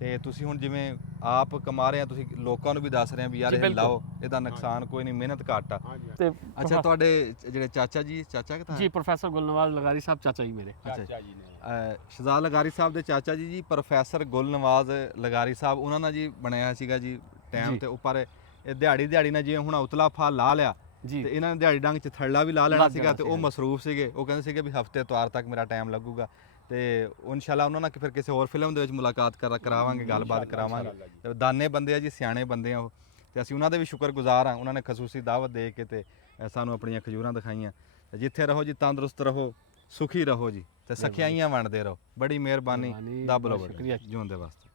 ਤੇ ਤੁਸੀਂ ਹੁਣ ਜਿਵੇਂ ਆਪ ਕਮਾ ਰਹੇ ਆ, ਤੁਸੀਂ ਲੋਕਾਂ ਨੂੰ ਵੀ ਦੱਸ ਰਹੇ ਆ ਵੀ ਯਾਰ ਜੀ, ਇਹ ਬਿਲਕੁਲ। ਲਾਓ, ਇਹਦਾ ਨੁਕਸਾਨ ਕੋਈ ਨਹੀਂ, ਮਿਹਨਤ ਘੱਟ ਆ। ਹਾਂਜੀ ਤੇ ਅੱਛਾ ਤੁਹਾਡੇ ਜਿਹੜੇ ਚਾਚਾ ਜੀ, ਚਾਚਾ ਕਿਤਾ ਜੀ ਪ੍ਰੋਫੈਸਰ ਗੁਲਨਵਾਜ਼ ਲਗਾਰੀ ਸਾਹਿਬ ਚਾਚਾ ਜੀ ਮੇਰੇ। ਚਾਚਾ ਜੀ ਨੇ ਸ਼ਹਜ਼ਾਦ ਲਗਾਰੀ ਸਾਹਿਬ ਦੇ ਚਾਚਾ ਜੀ ਜੀ ਪ੍ਰੋਫੈਸਰ ਗੁਲਨਵਾਜ਼ ਲਗਾਰੀ ਸਾਹਿਬ, ਉਹਨਾਂ ਨਾਲ ਜੀ ਬਣਿਆ ਸੀਗਾ ਜੀ ਟਾਈਮ ਜੀ। ਤੇ ਉੱਪਰ ਇਹ ਦਿਹਾੜੀ ਨਾਲ ਜਿਵੇਂ ਹੁਣ ਉਤਲਾ ਫਲ ਲਾ ਲਿਆ ਜੀ ਤੇ ਇਹਨਾਂ ਨੇ ਦਿਹਾੜੀ ਡੰਗ ਚ ਥੜਲਾ ਵੀ ਲਾ ਲੈਣਾ ਲੱਗ ਸੀਗਾ ਜਾਣਾ ਤੇ ਉਹ ਸੀ, ਮਸਰੂਫ ਸੀਗੇ। ਉਹ ਕਹਿੰਦੇ ਸੀਗੇ ਵੀ ਹਫਤੇ ਇਤਵਾਰ ਤੱਕ ਮੇਰਾ ਟਾਈਮ ਲੱਗੂਗਾ ਤੇ ਇਨਸ਼ਾਅੱਲਾ ਉਹਨਾਂ ਨਾਲ ਫਿਰ ਕਿਸੇ ਹੋਰ ਫਿਲਮ ਦੇ ਵਿੱਚ ਮੁਲਾਕਾਤ ਕਰਾਵਾਂਗੇ, ਗੱਲਬਾਤ ਕਰਾਵਾਂਗੇ। ਤੇ ਦਾਨੇ ਬੰਦੇ ਆ ਜੀ, ਸਿਆਣੇ ਬੰਦੇ ਆ ਉਹ, ਤੇ ਅਸੀਂ ਉਹਨਾਂ ਦੇ ਵੀ ਸ਼ੁਕਰਗੁਜ਼ਾਰ ਆ। ਉਹਨਾਂ ਨੇ ਖਸੂਸੀ ਦਾਵਤ ਦੇ ਕੇ ਤੇ ਸਾਨੂੰ ਆਪਣੀਆਂ ਖਜੂਰਾਂ ਦਿਖਾਈਆਂ। ਤੇ ਜਿੱਥੇ ਰਹੋ ਜੀ ਤੰਦਰੁਸਤ ਰਹੋ, ਸੁਖੀ ਰਹੋ ਜੀ, ਤੇ ਸਖਿਆਈਆਂ ਵੰਡਦੇ ਰਹੋ। ਬੜੀ ਮਿਹਰਬਾਨੀ, ਮਿਹਰਬਾਨੀ, ਦੱਬ ਲਓ ਬਹੁਤ ਸ਼ੁਕਰੀਆ। ਜਿਉਂਦੇ ਵਾਸਤੇ।